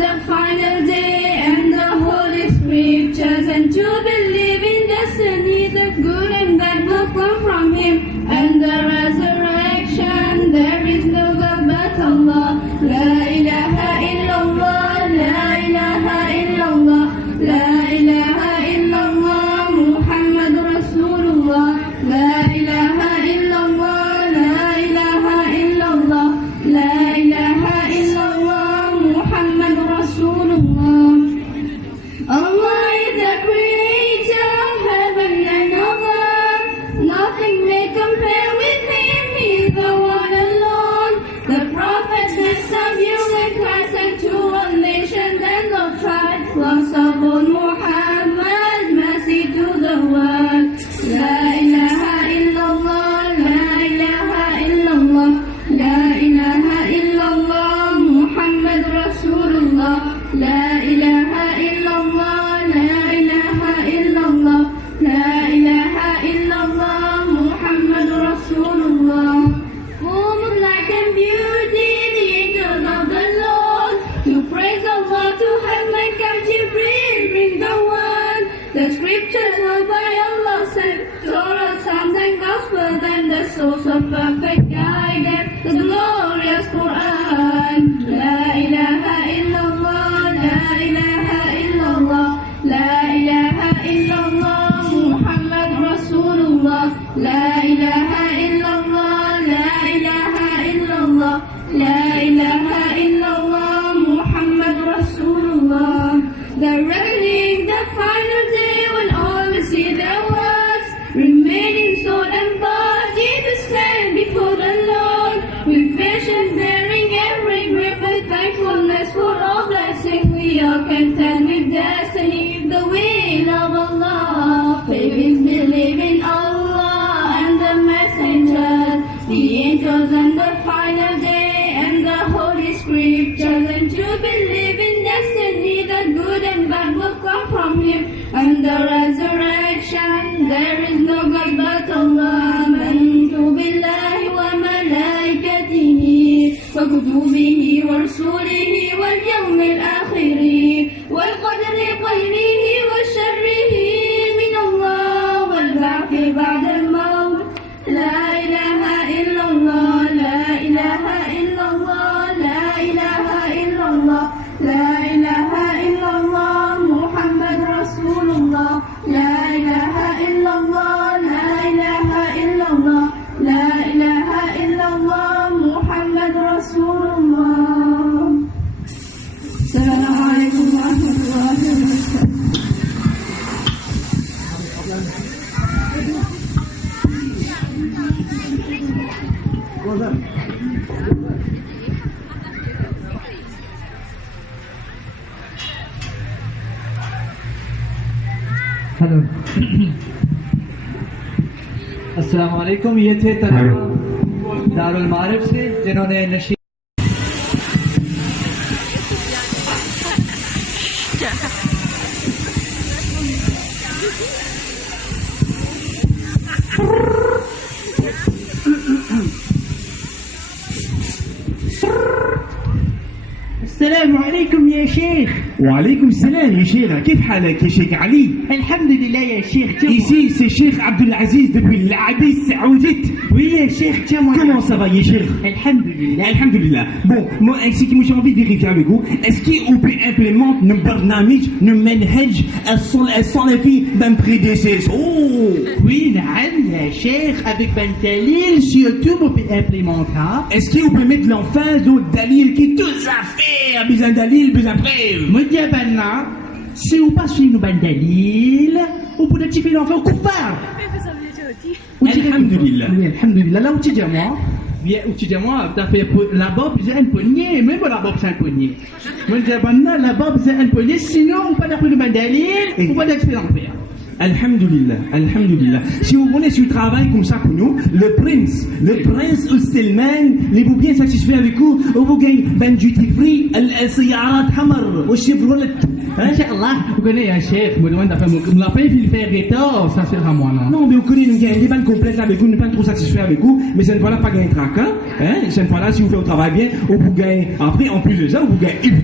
the final day and the holy scriptures, and to believe in destiny that good and bad will come from him, and the resurrection. There is no God but Allah. La ilaha illallah, la ilaha illallah, la ilaha illallah, Muhammad Rasulullah, la ilaha illallah, la ilaha illallah, la ilaha illallah, Muhammad Rasulullah. Allah is the creator of heaven and of earth. Nothing may compare with him. He is the one alone. The Prophet blessed of you and Christ and to all nations and all tribes. Lost of all Muhammad, mercy to the world. La ilaha illallah, la ilaha illallah, la ilaha illallah, Muhammad Rasulullah, la ilaha illallah, la ilaha illallah, la ilaha illallah, Muhammad Rasulullah. Full of light and beauty, the angels of the Lord, to praise Allah, to have mankind Jibreel bring the word. The scriptures were by Allah sent, Torah, Psalms and Gospels, and the source of perfect guidance, the glorious Quran. La ilaha illallah, la ilaha illallah, la ilaha illallah, Muhammad Rasulullah, la ilaha illallah, la ilaha illallah, la ilaha illallah, Muhammad Rasulullah. The reckoning, the final day when all will see their works, remaining soul and body to stand before the Lord, with patience bearing every grip with thankfulness for all blessing. We are content with destiny, the will of Allah. Faith believe in Allah and the messengers, the angels and the final day and the holy scriptures, and to believe in destiny that good and bad will come from him, and the resurrection. There is no God but Allah. Amantu billahi wa malaikatihi wa kutubihi wa rasulihi wal yawmil akhiri wal qadri khayrihi wa sharrihi min Allah wal ba'thi ba'da al-maut. La ilaha illallah, la ilaha illallah, la ilaha illallah, la ilaha illallah, Muhammad Rasulullah, la ilaha illallah, la ilaha illallah, la ilaha illallah, Muhammad Rasulullah. Assalamu alaikum wa rahmatullahi wa barakatuh. Hello अस्सलाम वालेकुम। ये थे तलबा दारुल मारिफ से जिन्होंने नशीद السلام عليكم يا شيخ. وعليكم السلام يا شيخ. كيف حالك يا شيخ علي؟ الحمد لله يا شيخ. Ici c'est Cheikh Abdul Aziz depuis l'Arabie Saoudite. Oui يا شيخ. Comment ça va ya Cheikh? Alhamdulillah. Alhamdulillah. Bon, moi ainsi que j'ai envie de vérifier avec vous, est-ce qu'on peut implémenter le barnamij, le manhaj السلفي d'un prédécesseur? Oui, نعم يا شيخ. Avec Ben Dalil, surtout on peut implémenter. Est-ce qu'on peut mettre l'emphase au dalil qui tout à fait besoin dalil, besoin preuve? Moi dis ben si on passe sur Ben Dalil, on peut tirer l'enfant au kuffar. Alhamdulillah. Oui, alhamdulillah. Là où tu dis moi. Bien, où tu dis moi, tu as fait la bob, c'est un poignet, même la bob c'est un poignet. Moi je dis ben la bob c'est un poignet, sinon on peut pas faire le Ben Dalil, on peut pas tirer l'enfer. Alhamdulillah, alhamdulillah. Si vous voulez, si vous travaillez comme ça pour nous, le prince Salman, les vous bien satisfaits avec vous, vous gagnez ben duty free, السيارات حمر والشيفرولت Inch'Allah, vous connaissez un chef, vous demandez d'affaire, vous l'appelez, il fait retard, ça sera moi là. Non, mais vous connaissez, nous avons un débat complet avec vous, nous ne sommes pas trop satisfaits avec vous, mais cette fois-là, pas gagner tracas, hein, cette fois-là, si vous faites le travail bien, vous gagnez, après, en plus de ça, vous gagnez Eid Ul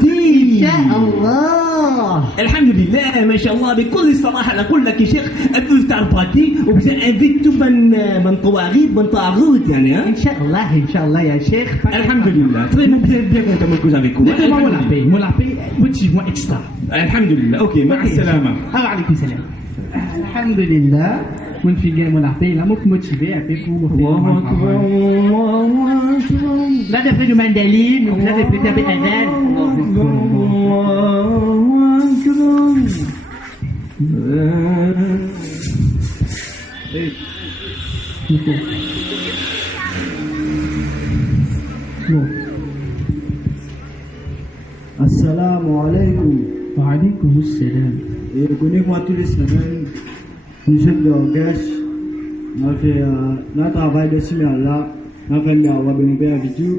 Fitr. Inch'Allah. Alhamdulillah, mashallah, بكل صراحة نقول لك يا شيخ Eid Ul Fitr, وبزي انفيت tout من طواغيت, من طاغوت يعني, hein. Inch'Allah, ya Cheikh. Alhamdulillah, très bien content avec vous. Mettez-moi mon lapin, motive-moi extra. Alhamdulillah, ok, ma'a salama. Alaykoum salam. Alhamdulillah, mon fille, mon lapin, là, moi motivé un peu pour là, d'après le mandaline, là, d'après le adal. Assalamu alaikum. Wa alaikum assalam. Et connais-moi tous les semaines, nous sommes de Orgesh, on fait notre travail de semaine là, on fait le wabénibé à vidéo,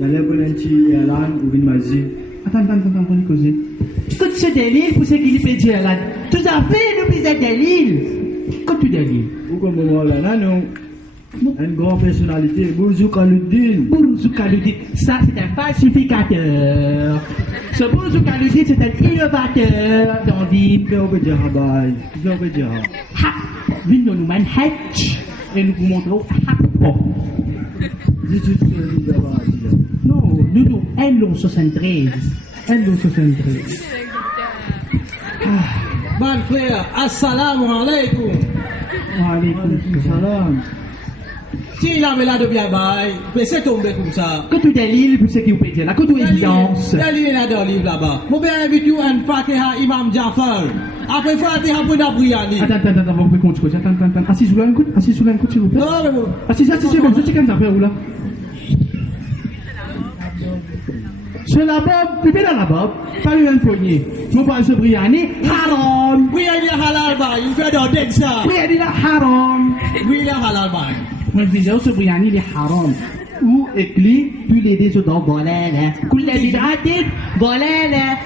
dans les polenti et à l'âne ou une magie. Attends, causer. Quand tu sais délire, pour ce qu'il peut dire là, tout à fait, nous faisons délire. Quand tu délire. Ou comme moi là, non. Une grande personnalité, Bouzou Kaloudine. Ça c'est un falsificateur. Ce Bouzou Kaloudine c'est un innovateur dans l'île. On peut dire Habaï. On peut dire. Nous nous manhatch et nous vous montrons Hapo. Non, nous N 73. Bon frère, assalamu alaikum. Wa alaikum salam. Si il avait là de bien bail, mais c'est tombé comme ça. Que tu délires pour ce qui vous peut dire là, que tu évidence. Délire là dans le livre là-bas. Mon père invite vous un Fatiha Imam Jafar. Après Fatiha pour la Briani. Attends, vous pouvez continuer. Attends. Assis sous un coup, s'il vous plaît. Non, Assis, bon, c'est quand ça fait où là? C'est la bob, tu fais dans la bob, pas une poignée. Mon père se Briani, haram. Oui, il y a halal bail, il fait dans ça. Oui, il y a haram. Oui, il y a halal bail. Moi, je disais, ce Briani, il est haram. Ou éclit, puis les deux sont dans Bolala. Coule la bid'atit, Bolala.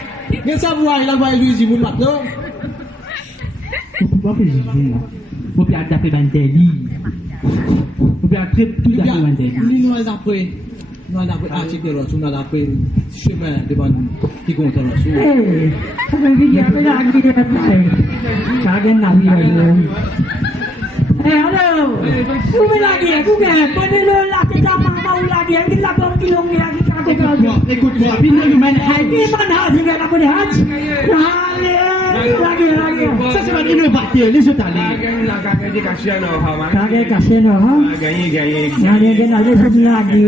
Mais ça, vous il a bail lui, Zimoun maintenant. Vous pouvez pas faire Zimoun, moi. Vous pouvez adapter Bandeli. Vous pouvez adapter tout à fait Bandeli. Nous allons après. Nous allons après article de Rassou, nous allons après chemin de Ban qui compte Rassou. Eh, ça veut dire qu'il y a un peu de ça vient de eh, hello. Vous lagi, vous gagnez. Prenez-le là, c'est la maman ou lagi. Il a pas qui l'ont mis à qui s'en décolle. Écoute-moi, viens nous manhaj. Il vient la manhaj. Lagi. Ça, c'est un innovateur, les autres allez. Gagné caché, non, Gagné caché, non, Gagné. Gagné, allez, c'est lagi.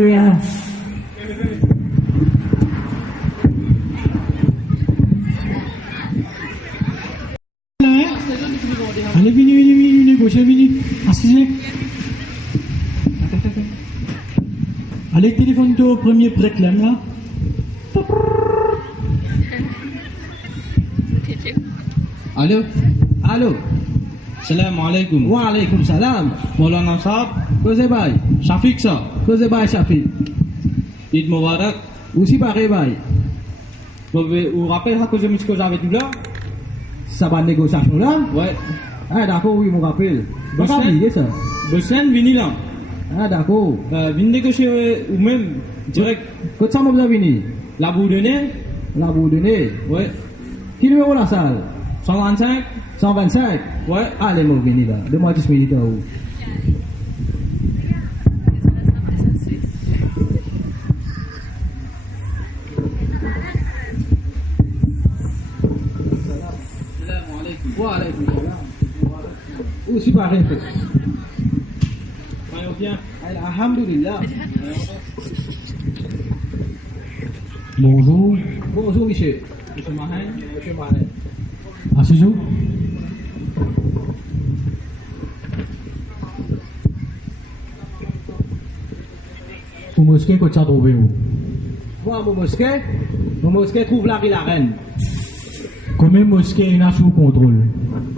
Allez, venez, gauche, venez. Assisez. Attends. Allez, téléphone-toi au premier prêtre là. Allô. Salam alaikum. Wa alaikum salam. Maulana Sahab. Cause bhai. Shafiq Sahab. Cause bhai Shafiq. Eid Mubarak. Aussi pareil bhai. Vous vous rappelez à cause de ce que j'avais dit là? Ça va négociation là? Ouais. Ah d'accord, oui, je me rappelle. Bossen, venez là. Ah d'accord. Venez négocier ou même direct. Quand ça m'a venu? La Bourdonnais? Ouais. Qui numéro la salle? 125? 125? Ouais. Allez, moi, venez là. Donne-moi 10 minutes à vous. Wa alaikum salam. Aussi pareil. Voyons bien. Alhamdulillah. Bonjour. Bonjour, monsieur. Monsieur Mahin. Asseyez-vous. Au mosquée, que tu as trouvé où? Moi, mon mosquée trouve la ville la reine. Combien de mosquées il y a sous contrôle?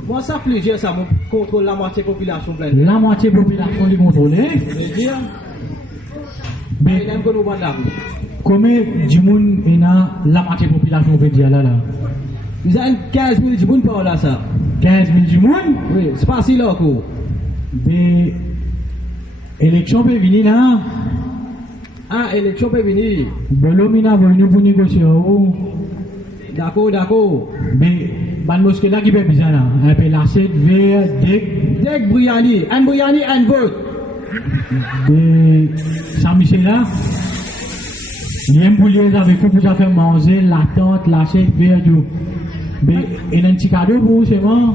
Moi, ça plusieurs, ça contrôle la moitié de la population pleine. La moitié de la population est contrôlée? Je veux dire. Mais il aime que nous vendons la rue. Combien de monde il y a la moitié de la population veut dire là? Vous avez 15 000 jibounes par là, ça. 15 000 jibounes? Oui, c'est pas si là, quoi. Mais, élection peut venir là. Ah, élection peut venir. Bon, l'homme est venu pour négocier. D'accord. Mais, ban mosquée là qui peut bizarre là. Un peu lacet, vert, dek Briani. Un Briani, un vote. Mais, Saint-Michel là. Il y a un boulier avec vous pour faire manger, la tente, lacet, vert, tout. Mais, il y a un petit cadeau pour vous, c'est bon.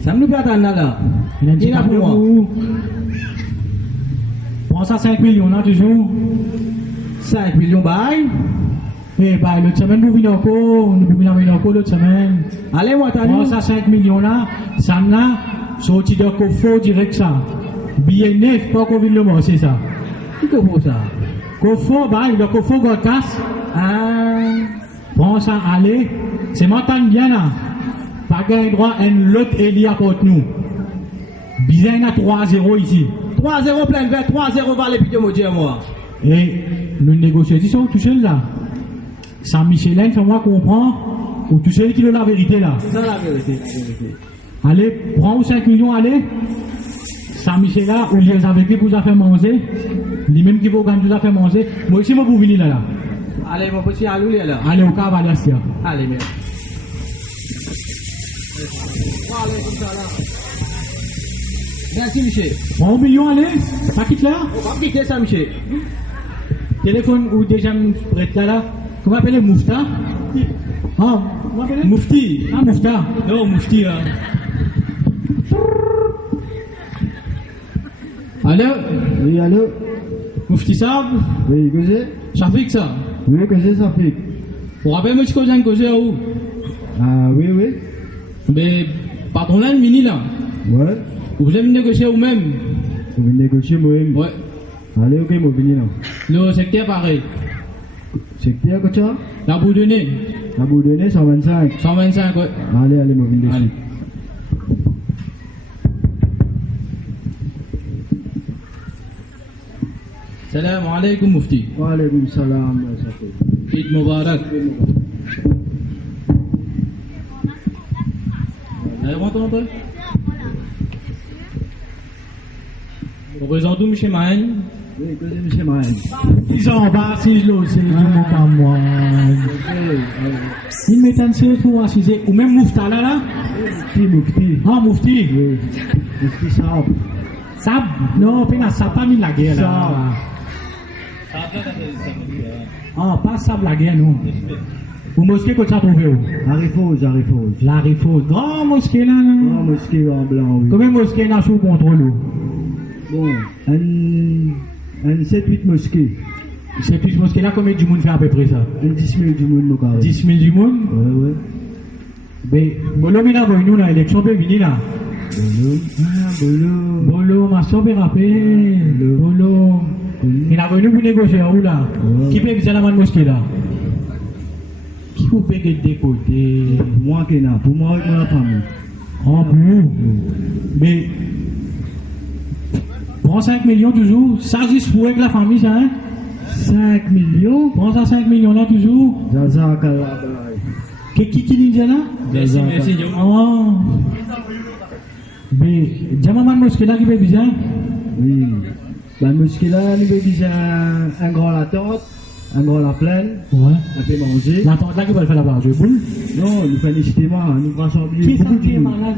Ça me nous perd là. Il y a un petit cadeau pour vous. Prends ça 5 millions là, toujours. 5 millions, bye. Eh bah, l'autre semaine, nous venons encore, l'autre semaine. Allez, moi, t'as dit. Prends ça 5 millions là, ça là, sorti de Kofo direct ça. Billet neuf, pas qu'on vienne le c'est ça. Qui Kofo ça? Kofo, bah, le Kofo Gotas. Ah. Prends ça, allez. C'est montagne bien là. Pas gain droit, un l'autre Eli apporte nous. Bien à 3-0 ici. 3-0 plein vert, 3-0 par les pitons, moi. Et nous négocions, ils sont tout seuls là. Saint-Michelin, fais-moi comprendre, ou tout seul qui est la vérité là. C'est ça la vérité. Allez, prends 5 millions, allez. Saint-Michelin, ou les avec lui vous a fait manger. Les mêmes qui vous gagnent vous a fait manger. Moi aussi, moi, vous venez là. Allez, mon petit Alou, là. Allez, au cavalier. Allez, merde. Merci, Michel. Prends 1 million, allez. Pas quitte là. On va quitter ça, Michel. Téléphone ou déjà prête là. Comment appelez Moufta? Ah, Moufti. Ah, Moufta. Non, Moufti. Allô? Oui, allô? Moufti Sab? Oui, que c'est? Shafik ça? Oui, que c'est Shafik. Vous rappelez monsieur Kozan que c'est où? Ah, oui. Mais, patron là, mini là? Ouais. Vous voulez me négocier vous-même? Vous voulez négocier moi-même? Ouais. Allez, ok, moi, venez là. Le secteur pareil. Secteur, quoi ça? La Bourdonnais. La Bourdonnais, 125. 125, ouais. Allez, moi, venez dessus. Salam alaikum, Mufti. Wa alaikum salam. Eid Mubarak. Allez, rentre un peu. Représentons M. Mahen. Oui, que c'est M. Mahen. Ils sont en bas, si je le sais, je ne pas moi. Il m'étonne si je trouve assisé. Ou même Moufta là? Moufti. Ah, Moufti. Oui. Moufti Sab. Sab? Non, pas Sab, pas mis la guerre là. Ah, pas Sab la guerre, non. Ou mosquée que tu as trouvé où? La Rifose. Grand mosquée là, non? Grand mosquée en blanc, oui. Combien de mosquées là sous contrôle où? Bon, un 7-8 mosquées. 7-8 mosquées là, combien de monde fait à peu près ça? 10 000 du monde, mon gars. 10 000 du monde? Ouais. Mais, Bolo, mais là, nous, la élection peut venir là. Bolo, ma soeur peut rappeler. Bolo. Il a venu pour négocier où là? Qui peut visiter la mosquée là? Qui peut payer des côtés? Moi qui n'a, pour moi, avec ma famille. Oh, bon. Mais, prends 5 millions toujours. Ça, juste pour avec la famille, ça, hein? 5 millions? Prends ça 5 millions là toujours. Zaza Kalabay. Qui dit ça là? Merci. Oh. Mais, Jamaat mosquée là qui peut visiter? Oui. La mosquée là, nous peut visiter un grand la tente. Un grand la plaine, ouais. Un peu manger. La tente là qui va le faire là-bas, je boule. Non, nous faisons des citémas, nous rassemblons. Qui ça qui est par là,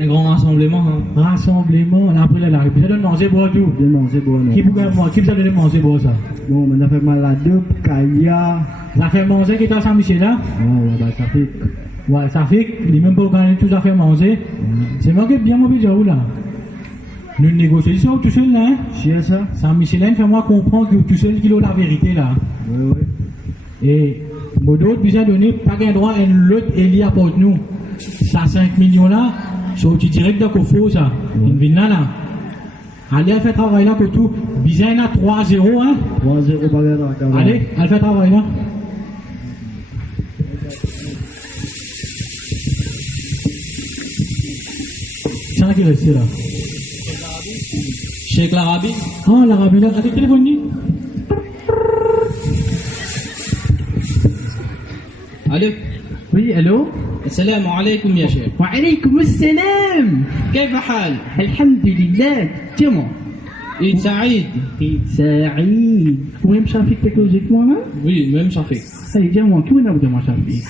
un grand rassemblement. Hein. Rassemblement, là après là, puis ça donne manger boire tout. De manger boire, non. Qui vous a donné manger boire ça? Bon, on a fait mal à deux, Kaya. Ça fait manger qui est à Saint-Michel là? Ouais, bah ça fait. Ouais, ça fait, il est même pas organiser tout à fait manger. C'est moi qui ai bien mauvais où là. Nous négocions tout seul là, hein? C'est ça? Saint-Michelin, fais-moi comprendre que tout seul qui a la vérité là. Oui. Et, mon d'autres, bien donné, pas qu'un droit, un l'autre, Eli apporte nous. Ça 5 millions là, sorti direct de Kofo ça. Une ville là. Allez, elle fait travail là que tout. Bizarre à 3-0, hein? 3-0, pas là. Allez, elle fait travail là. C'est ça qui reste là. Cheikh l'Arabie. Ah, l'Arabie là, t'as téléphoné? Allez. Oui, allô? السلام عليكم يا شيخ. وعليكم السلام. كيف حال؟ الحمد لله. Comment? Eid Saïd. Eid Saïd. Vous même Shafik technologique moi-même? Oui, même Shafik. Allez, dis-moi, qui est-ce que moi Shafik?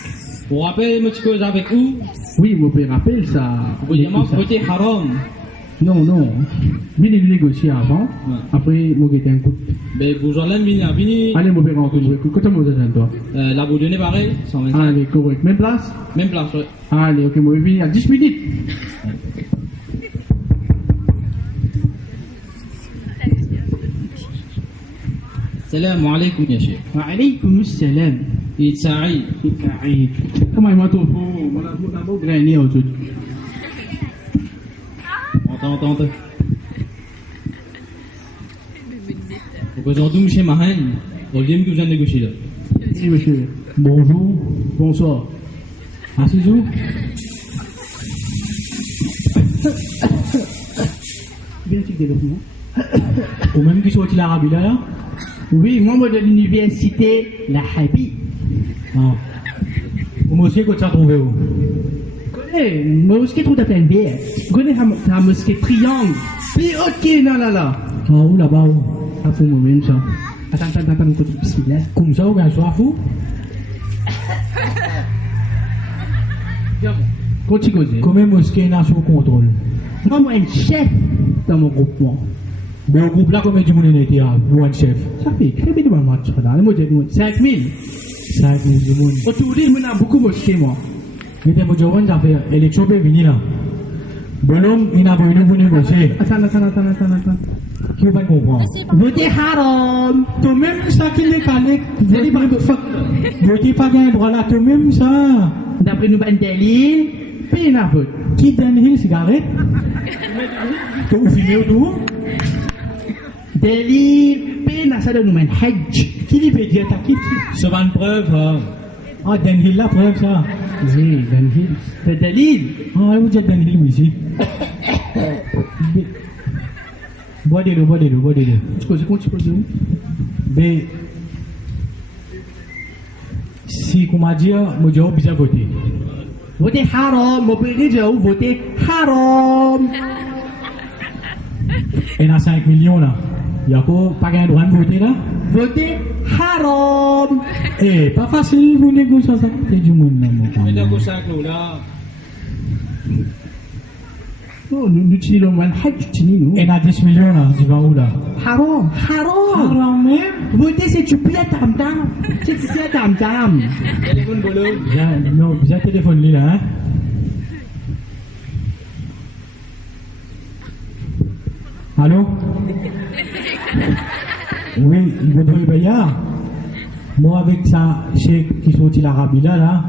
Vous rappelez une chose avec vous? Oui, vous me rappelez ça. Vous dites voter haram. Non, non. Bien de négocier avant. Après, vous mettez un coup. Mais vous allez venir. Allez, vous pouvez rentrer. Quand vous êtes toi? La vous donnez pareil. Allez, correct. Même place? Même place, oui. Allez, ok, vous pouvez venir à 10 minutes. السلام عليكم يا شيخ. وعليكم السلام. Eid Saïd. Eid Saïd. Comment il m'a tout fait? On a beau gagner aujourd'hui. Entends. Aujourd'hui, monsieur Mahan, on vient que vous en négocier là. Oui, monsieur. Bonjour. Bonsoir. Asseyez-vous. Bien petit développement. Ou même qui soit l'arabe là? Oui, membre de l'université La Habi. Ah. Vous mosquée que tu as trouvé où? Connais, mosquée trop de pleine bière. Connais la mosquée triangle. Plus haute que là. Ah, où là-bas où? Ça faut me même ça. Attends, bismillah. Comme ça, ou bien soit fou? Continue. Combien de mosquées n'a sous contrôle? Moi, un chef dans mon groupement. Mais au groupe là, combien de monde était là? Vous, un chef? Ça fait, très bien de match. 5 000. 5 000 de monde. Autour il y a beaucoup de mosquées, moi. Mais des gens qui ont fait l'élection, ils viennent là. Bonhomme, il n'a pas venu pour négocier. Attends. Qui va comprendre? Votez haram. Toi-même, ça qui est calé. Votez pas gain droit là, toi-même, ça. D'après nous, ben Delil, puis il a voté. Qui donne une cigarette? Vous fumez autour? Delil, puis il a ça de nous, un hajj. Qui lui peut dire, t'as qui? C'est une preuve. Ah, Denhil, la preuve, ça. Oui, Denhil. C'est Delil. Ah, vous dites Denhil, ici. Bois de l'eau. Tu poses où? Mais, si, comment dire, moi, j'ai bien voté. Voter haram, moi, j'ai voté haram. Il y a 5 millions là. Il n'y a pas de droit de voter là? Voter haram. Eh, pas facile, vous négociez ça. C'est du monde là, mon frère. Négocier avec nous là. Non, nous utilisons le hajj, nous. Il y a 10 millions là, tu vas où là? Haram. Haram même? Voter, c'est tu plais tam-tam. C'est tu plais tam-tam. Téléphone bolo. Non, bien téléphone là, hein. Allô? Oui, il veut dire Bayard. Moi, avec ça, chèque qui sortit l'Arabie là,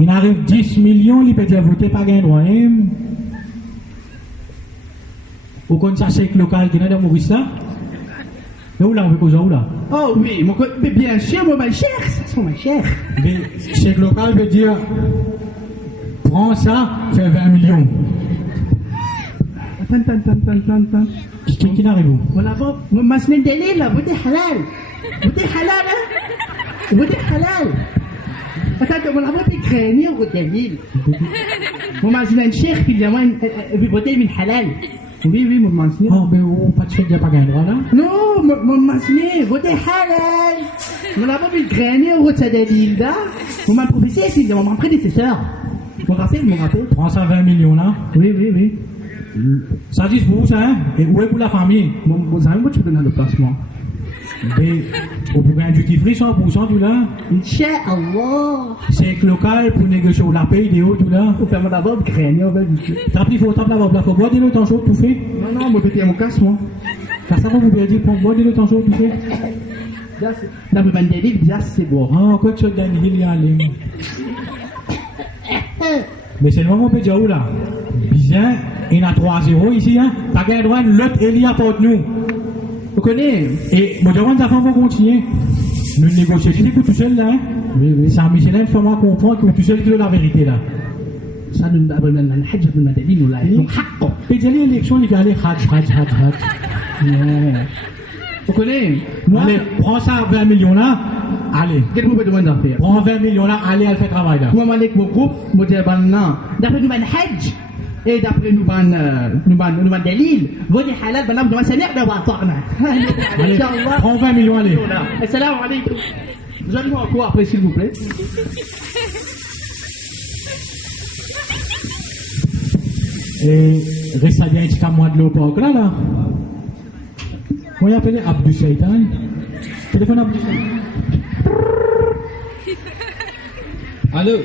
il arrive 10 millions, il peut dire voter pas gain droit. Vous connaissez ça, chèque local qui est dans Maurice là? Où là, on veut causer où là? Oh oui, mais bien sûr, moi, ma chère, c'est ma chère. Mais chèque local veut dire, prends ça, fais 20 millions. Attends. Qui n'arrive où? Voilà, ma semaine d'année là, votez halal. Votez halal. Attends, on a pas pu craigner au Jardin. Ma semaine chère, puis il voter min halal. Oui, mon mancinier. Oh, mais pas de chèque, il n'y a pas gain droit là? Non, mon mancinier, votez halal. On n'a pas pu craigner au Jardin là. Mon professeur, c'est mon prédécesseur. Mon rappel. 320 millions là? Oui. Ça dit pour vous, ça, hein? Et où est pour la famille? Vous savez, tu peux donner le placement. Mais, vous pouvez un duty free 100% tout là? Inch'Allah! C'est local pour négocier la paye des hauts tout là? Vous faites d'abord de craigner, on va dire. Tape la bob là, faut boire de l'eau tant chaud, tout fait? Non, moi, je mon casse, moi. Car ça va vous dire, pour boire de l'eau tant chaud, tout fait? Dans le bandit, c'est bon. Ah, quoi que tu as gagné, il y a allé. Mais c'est le moment où on peut dire où là? Bien, il y a 3-0 ici, hein? Pas gagné droit, l'autre, il y a pour nous. Vous connaissez? Et, moi, devant ta femme, on va continuer. Nous négocions, tu sais que tout seul là, hein? Oui. C'est un Michelin, fais-moi comprendre que tout seul, tu as la vérité là. Ça, nous, le hajj, nous, nous, là. Donc, et j'ai l'élection, il va aller hajj. Vous connaissez? Moi, allez, prends ça 20 millions là, allez. Qu'est-ce que vous pouvez demander à faire? Prends 20 millions là, allez, elle fait travail là. Moi, je mon groupe, je dis, d'après nous, Hajj, et d'après nous, Dalil, vous dites halal, nous allons s'en aller d'avoir Tarna. Allez, prends 20 millions, allez. Assalamu alaikum. Vous allez voir quoi après, s'il vous plaît? Et reste bien un petit mois de l'eau pour là. Moi, il appelle Abdou Shaitan. Téléphone Abdou Shaitan. Allô?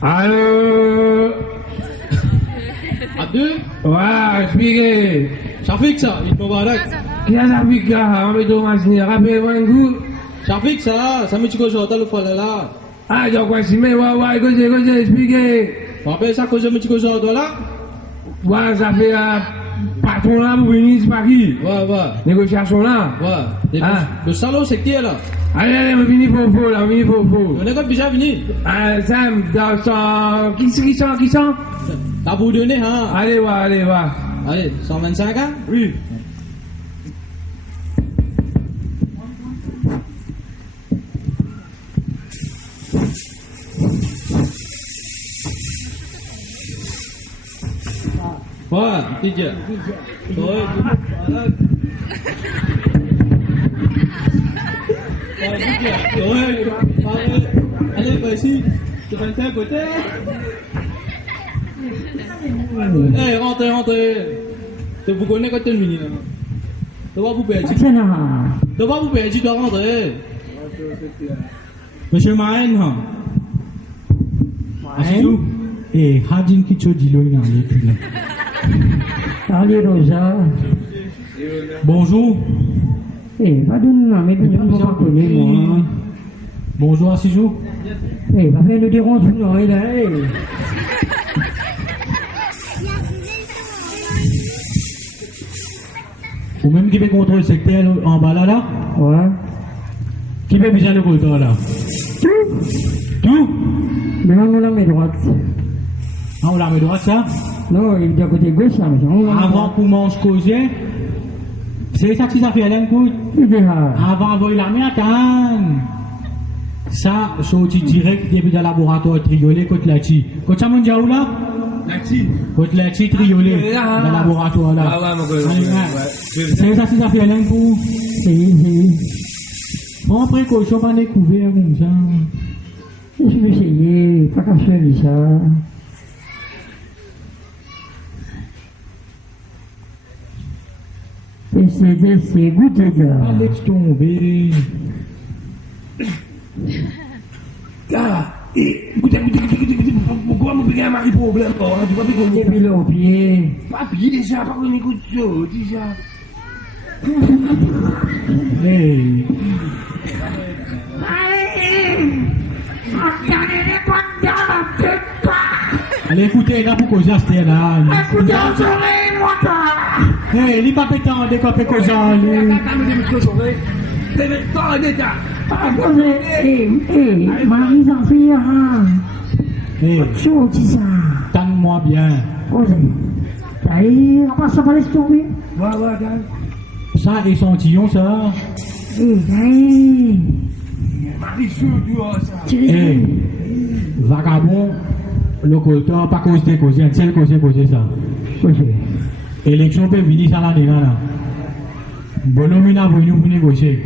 Allô? Abdou? Ouais, expliquez. Shafik ça, il me barre. Qui a Shafik là? On me demande, rappelez-moi un coup. Shafik ça me dit que je vais le faire là. Ah, donc, si mais, ouais, cause, expliquez. Rappelez ça que je me dis que je vais là. Ouais, ça fait patron là, vous venez, c'est pas qui? Ouais. Négociation là? Ouais. Le salaud, c'est qui là? Allez, on vient pour vous là, on vient pour vous. On est déjà venu. Sam, dans son. Qui sont? T'as vous donné, hein? Allez, va. Allez, 125 ans? Oui. Ouais, DJ. Allez, pas ici. Tu vas à côté. Eh, rentrez. Vous connaissez quand tu es venu. Tu vas vous perdre. Tu dois rentrer. Monsieur Mahen, Asseyez-vous. Eh, Hadin Kicho Dilo, il est là. Allez, Rosa. Bonjour. Eh, va donner, mais vous pas connaître, moi. Bonjour, asseyez-vous. Eh, va faire le dérange, non, il est. Ou même qui peut contrôler le secteur en bas là? Ouais. Qui peut bien le contrôler là? Tout? Mais on la met droite. Ah, on la met droite ça? Non, il est à côté gauche là, mais avant pour manger causer, c'est ça que ça fait un coup. Avant de la mettre ça, sorti direct depuis le laboratoire triolé côté la chi. Côté ça, mon dieu là? Côté la chi triolé dans le laboratoire là. Ah ouais, mon gars. C'est ça que ça fait un coup. Prends précaution pas découvrir comme ça. Je vais essayer, pas qu'à faire ça. C'est goûté là. Laisse tomber. Ah, pourquoi mon père a un problème? Tu vois, puis qu'on est au pied. Pas pied déjà, pas qu'on écoute ça, déjà. Hey. Allez, écoutez, là, pour causer à ce là. Écoutez, on s'en moi, hey, il n'est pas pétant, découpé causer à lui. Marie s'en fait, hein. Hey, tanne-moi bien. On va pas laisser tomber. Ça, échantillon, ça. Hey, vagabond, le coltant, pas causer, un seul causer ça. Élection peut venir ça là. Bonhomme, il a venu pour négocier.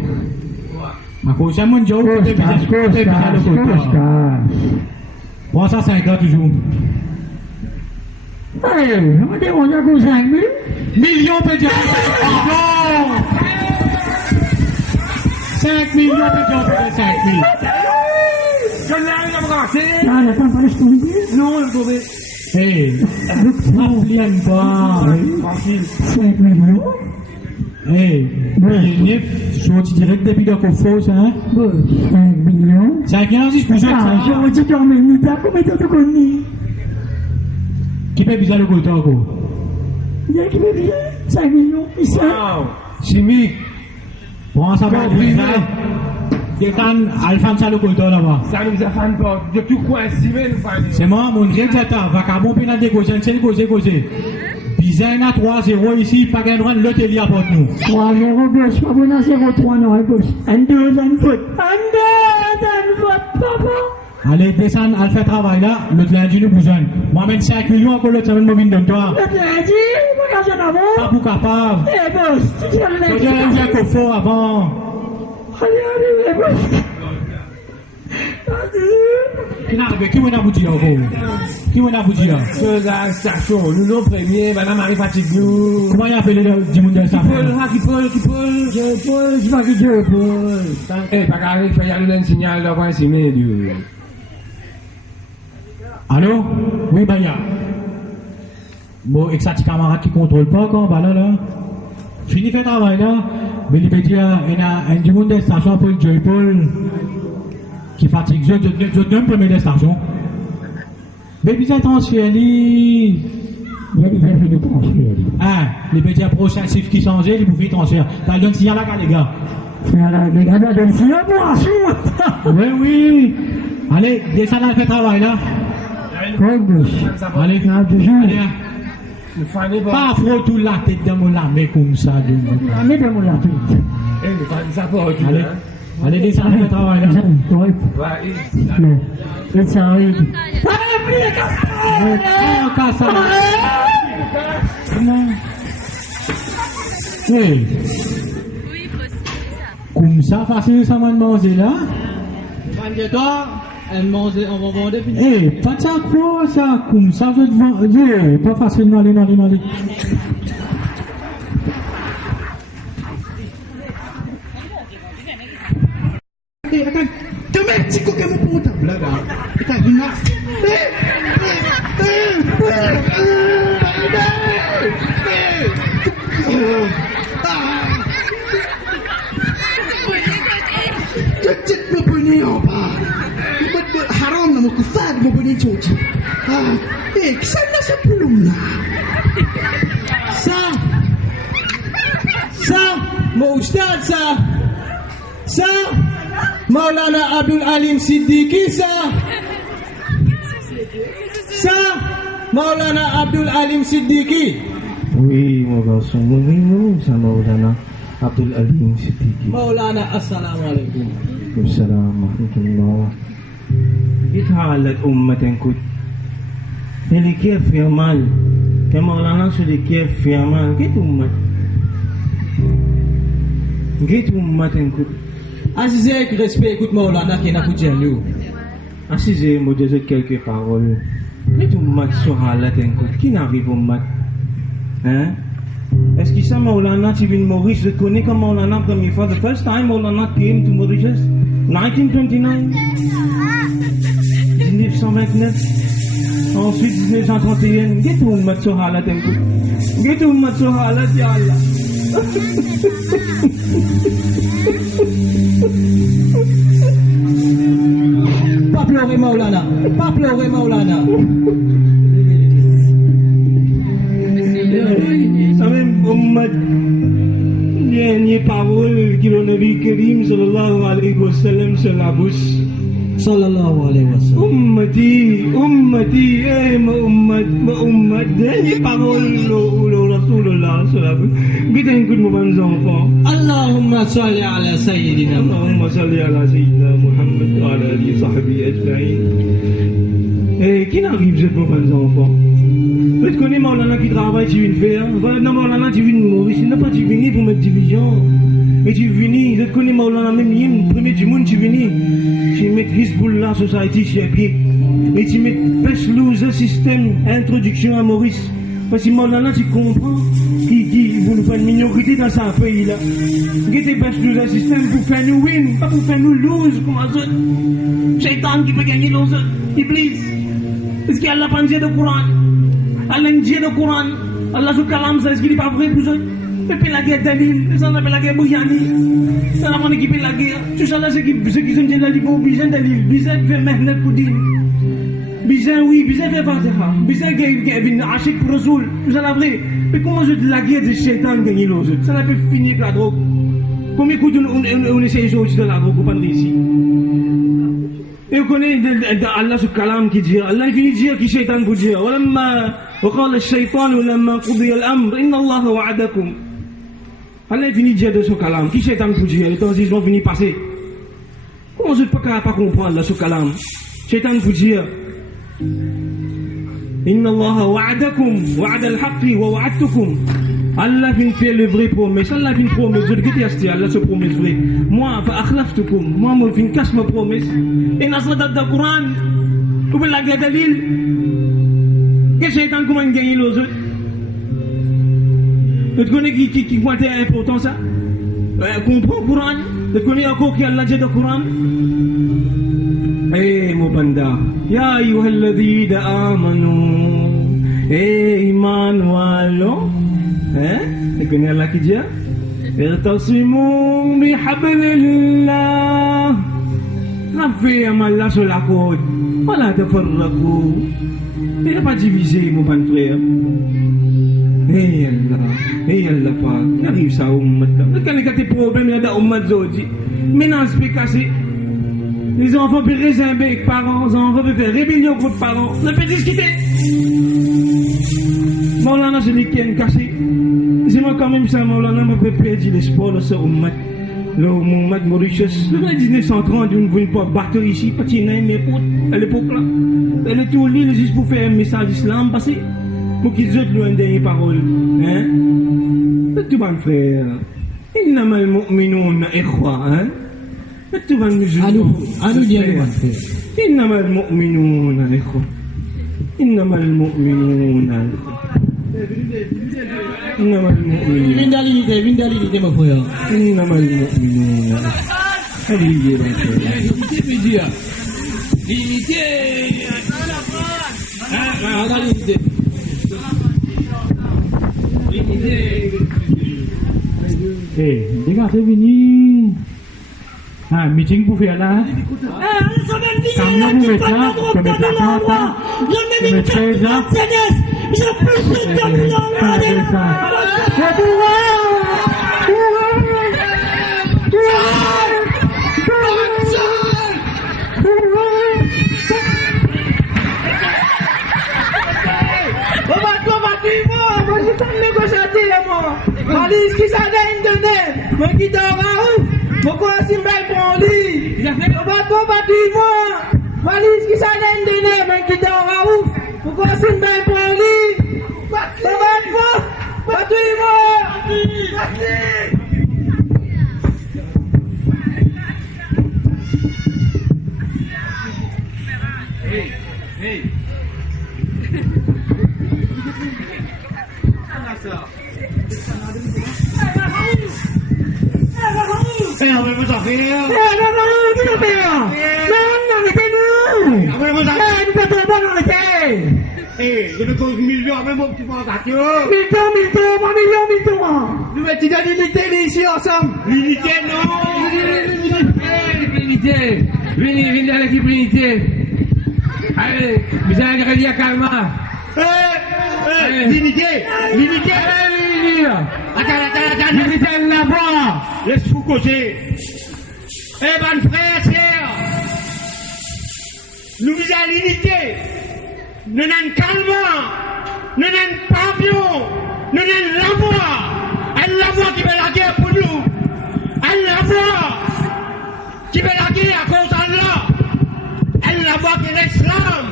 À cause de mon job, peut-être le coltant. Prends ça 5 ans toujours. Hey, on dit on a que 5 000 millions peut dire. Pardon. 5 millions peut dire 5 000. Je n'ai rien à brasser. Ah, attends, pas laisser tomber. Non, je vais tomber. Hey, n'applique pas. 5 millions. Hey, il sorti direct depuis le coffre, hein? 5 millions. 5 millions, si je peux dire ça. Je dis quand même, il t'a combien de temps connu? Qui peut bizarre le côté encore? Il y a qui peut bien 5 millions, puis ça. Wow, chimique. Prends ça pour privé. Quelqu'un, Alphane, ça le côté là-bas. Ça nous a fait pas. De tout quoi estimer, nous faire. C'est moi, mon dieu, ça t'a. Vacabon, puis n'a décausé, c'est le causer. Bizaine à 3-0 ici, pas gain droit de l'autre Elia pour nous. 3-0 gauche, pas bon à 0-3 non, à gauche. Un deux, foot. Papa. Allez, descends, elle fait travail là, l'autre lundi nous besoin. Moi, même 5 millions, encore l'autre semaine, mobile de toi. L'autre lundi, moi, j'en avance. Pas pour capable. Eh, boss, tu tiens le lundi. Tu tiens le qu'au fort avant. Allez, boss. Qui n'a pas bouti encore? Qui n'a pas bouti là? C'est la station, nous nos premiers, madame Marie fatigue nous. Comment il appelle du monde de la station? Qui Paul, je m'en dis Paul. Eh, pas carré, il faut y aller un signal d'avoir un signal. Allô? Oui, Baya. Bon, et que ça, petit camarade qui contrôle pas quand, bah là. Fini fait travail là, mais il peut dire, il y a un du monde de la station pour le Joy Paul. Qui fatigue, je donne premier des stations. Mais puis c'est transfert, il y a des effets de transfert. Ah, les petits prochains chiffres qui changent, ils vous font transfert. T'as le signal là, les gars. Les gars, t'as le signal pour un sou. Oui. Allez, descends là, fais travail là. Allez, pas affronter tout la tête de mon armée comme ça. La main de mon armée. Allez. Allez, descendez le travail là. Non, c'est ça, oui. Oui. Comme ça, facile, ça va manger là. Toi, elle mange, on va vendre. Eh, pas de ça, quoi, ça. Comme ça, je te vends. Pas facile, non, allez. Também se qualquer uma puta blaga. Tá vindo. Cek mo bunyi apa? Haram nama kufar mo bunyi cuci. Kesana sebelum lah. Mau Ustaz Maulana Abdul Alim Siddiqui Maulana Abdul Alim Siddiqui. Oui, mon garçon, oui, ça Maulana Abdul Alim Siddiqui. Maulana, assalamualaikum. Assalam warahmatullah. Itahalat ummatin kut. Ele quer firmar. Que Maulana se ele quer firmar. Que ummat? Que ummatin kut. Assisez avec respect, écoute Maulana qui n'a pas de nous. Assisez, moi je dis quelques paroles. Mais tout le monde sur la tête, qui n'arrive au mat? Hein? Est-ce que ça Maulana, tu viens de Maurice, je connais comme Maulana première fois. The first time Maulana came to Mauritius, 1929. 1929. Ensuite 1931. Get tout le monde sur la tête. Get tout le monde sur la tête, ya Allah. Pas pleurer Maulana. Ça même ummat dernière parole que le Nabi Karim sallallahu alayhi wa sallam sur la bouche. Sallallahu alayhi wa sallam. Ummati, ma ummat, dernière parole le Rasulullah sur la bouche. Qu'est-ce que nous bons enfants? Allahumma salli ala Sayyidina Muhammad wa ala alihi sahbihi ajma'in. Et qui n'arrive ces bons enfants? Tu connais Maulana qui travaille, tu viens de faire. Non, Maulana, tu viens de Maurice. Il n'a pas tu viens pour mettre division. Mais tu viens, tu connais Maulana, même le premier du monde, tu viens. Tu mets Hizbullah Society sur pied. Et tu mets Best Loser System, introduction à Maurice. Parce que Maulana, tu comprends qu'il ne veut pas une minorité dans sa pays là. Il y a Best Loser System pour faire nous win, pas pour faire nous lose comme un autre. Shaitan qui peut gagner l'autre. Iblis. Est-ce qu'il y a la pensée du Coran? Allah dit le Coran, Allah se calme, ça est-ce qu'il n'est pas vrai pour eux? Et puis la guerre Dalil, ça on appelle la guerre Bouyani, ça on a équipé la guerre. Tout ça là, ceux qui sont déjà là, ils vont Bizan Dalil, Bizan fait Mehnet Koudin, Bizan oui, Bizan fait Fatiha, Bizan qui Ashik pour Rasoul, tout ça là vrai. Mais comment la guerre des Shaitan gagne les autres? Ça n'a pas fini avec la drogue. Combien de coups on essaie aussi de la drogue, on parle ici. Et vous connaissez Allah se calme qui dit, Allah finit de dire qui Shaitan vous dire, وقال الشيطان لما قضي الأمر إن الله وعدكم. Allah finit de dire de ce kalam. Qui Shaitan vous dit? Le temps jugement finit passer. Comment je ne peux pas comprendre ce kalam? Shaitan vous dit إن الله وعدكم وعد الحق ووعدتكم. Allah vient faire le vrai promesse. Allah vient promesse. Je dis que Allah se promesse vrai. Moi, فأخلفتكم. Moi, je viens cacher ma promesse. Et dans le Coran, vous pouvez la garder l'île. Et Shaitan comment gagner les autres? Tu connais qui pointe important ça? Comprends le Coran. Tu connais encore qui Allah dit dans le Coran? Eh mon banda, ya ayyuhalladhina amanu. Eh iman walo. Tu connais Allah qui dit? Irtasimu bihablillah. Rafez Allah sur la corde. Voilà tafarraqu. Il n'est pas divisé mon bon frère. Hey Allah, pas. N'arrive ça au ummat. Quand il y a des problèmes là dans ummat zodi. Maintenant c'est cassé. Les enfants peuvent réserver avec parents, les enfants peuvent faire rébellion contre parents. On peut discuter. Maulana je l'ai cassé. C'est moi quand même ça Maulana m'a fait perdre l'espoir de ce ummat. Le Mohamed Mauritius, le 1930, on ne voulait pas battre ici, pas tirer mes potes à l'époque là. Elle est tout l'île juste pour faire un message d'islam passé. Pour qu'ils aient une dernière parole. Hein? Tout va frère. إنما المؤمنون إخوة. Hein? Tout va musulman. إنما المؤمنون إخوة. إنما المؤمنون إخوة. إنما المؤمنون. Vindalité, mon frère. إنما المؤمنون. L'unité. Eh, les gars, c'est venu. Ah, meeting pour faire là. Camion pour mettre là, pour mettre la plante là, pour mettre ça là. J'ai plus de temps dans Valise qui s'adonne de nez, mon qui dort à ouf, mon quoi si m'aille pour lit. On va trop battre moi. Valise qui s'adonne de nez, mon qui dort à ouf, mon quoi si m'aille pour lit. Ça va être moi, battu moi. Hey. Je ne cause millions, même mon petit point d'action. Millions. Nous mettons dans l'unité ici ensemble. L'unité, non. L'unité. Venez dans l'équipe l'unité. Allez, vous allez regarder à Kalma. L'unité. Attends. L'unité, là-bas. Laisse-vous causer. Eh ben, frère, sœur. Nous visons à l'unité. Nous n'avons calme, nous n'avons pavillon, nous n'avons la voix. Elle la voix qui fait la guerre pour nous. Elle la voix qui fait la guerre à cause d'Allah. Elle la voix qui est l'islam.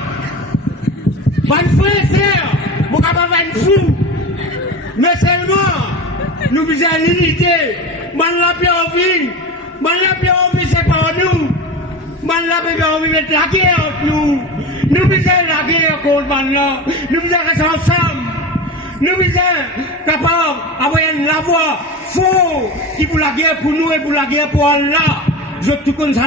Bonne frère, sœur, mon capable de fou. Mais seulement, nous visons à l'unité. Man la bien envie, c'est pas nous. Man la bien envie de mettre la guerre entre nous. Nous visons la guerre contre Manla. Nous visons rester ensemble. Nous visons capables d'avoir la voix faux qui pour la guerre pour nous et pour la guerre pour Allah. Je tout comme ça.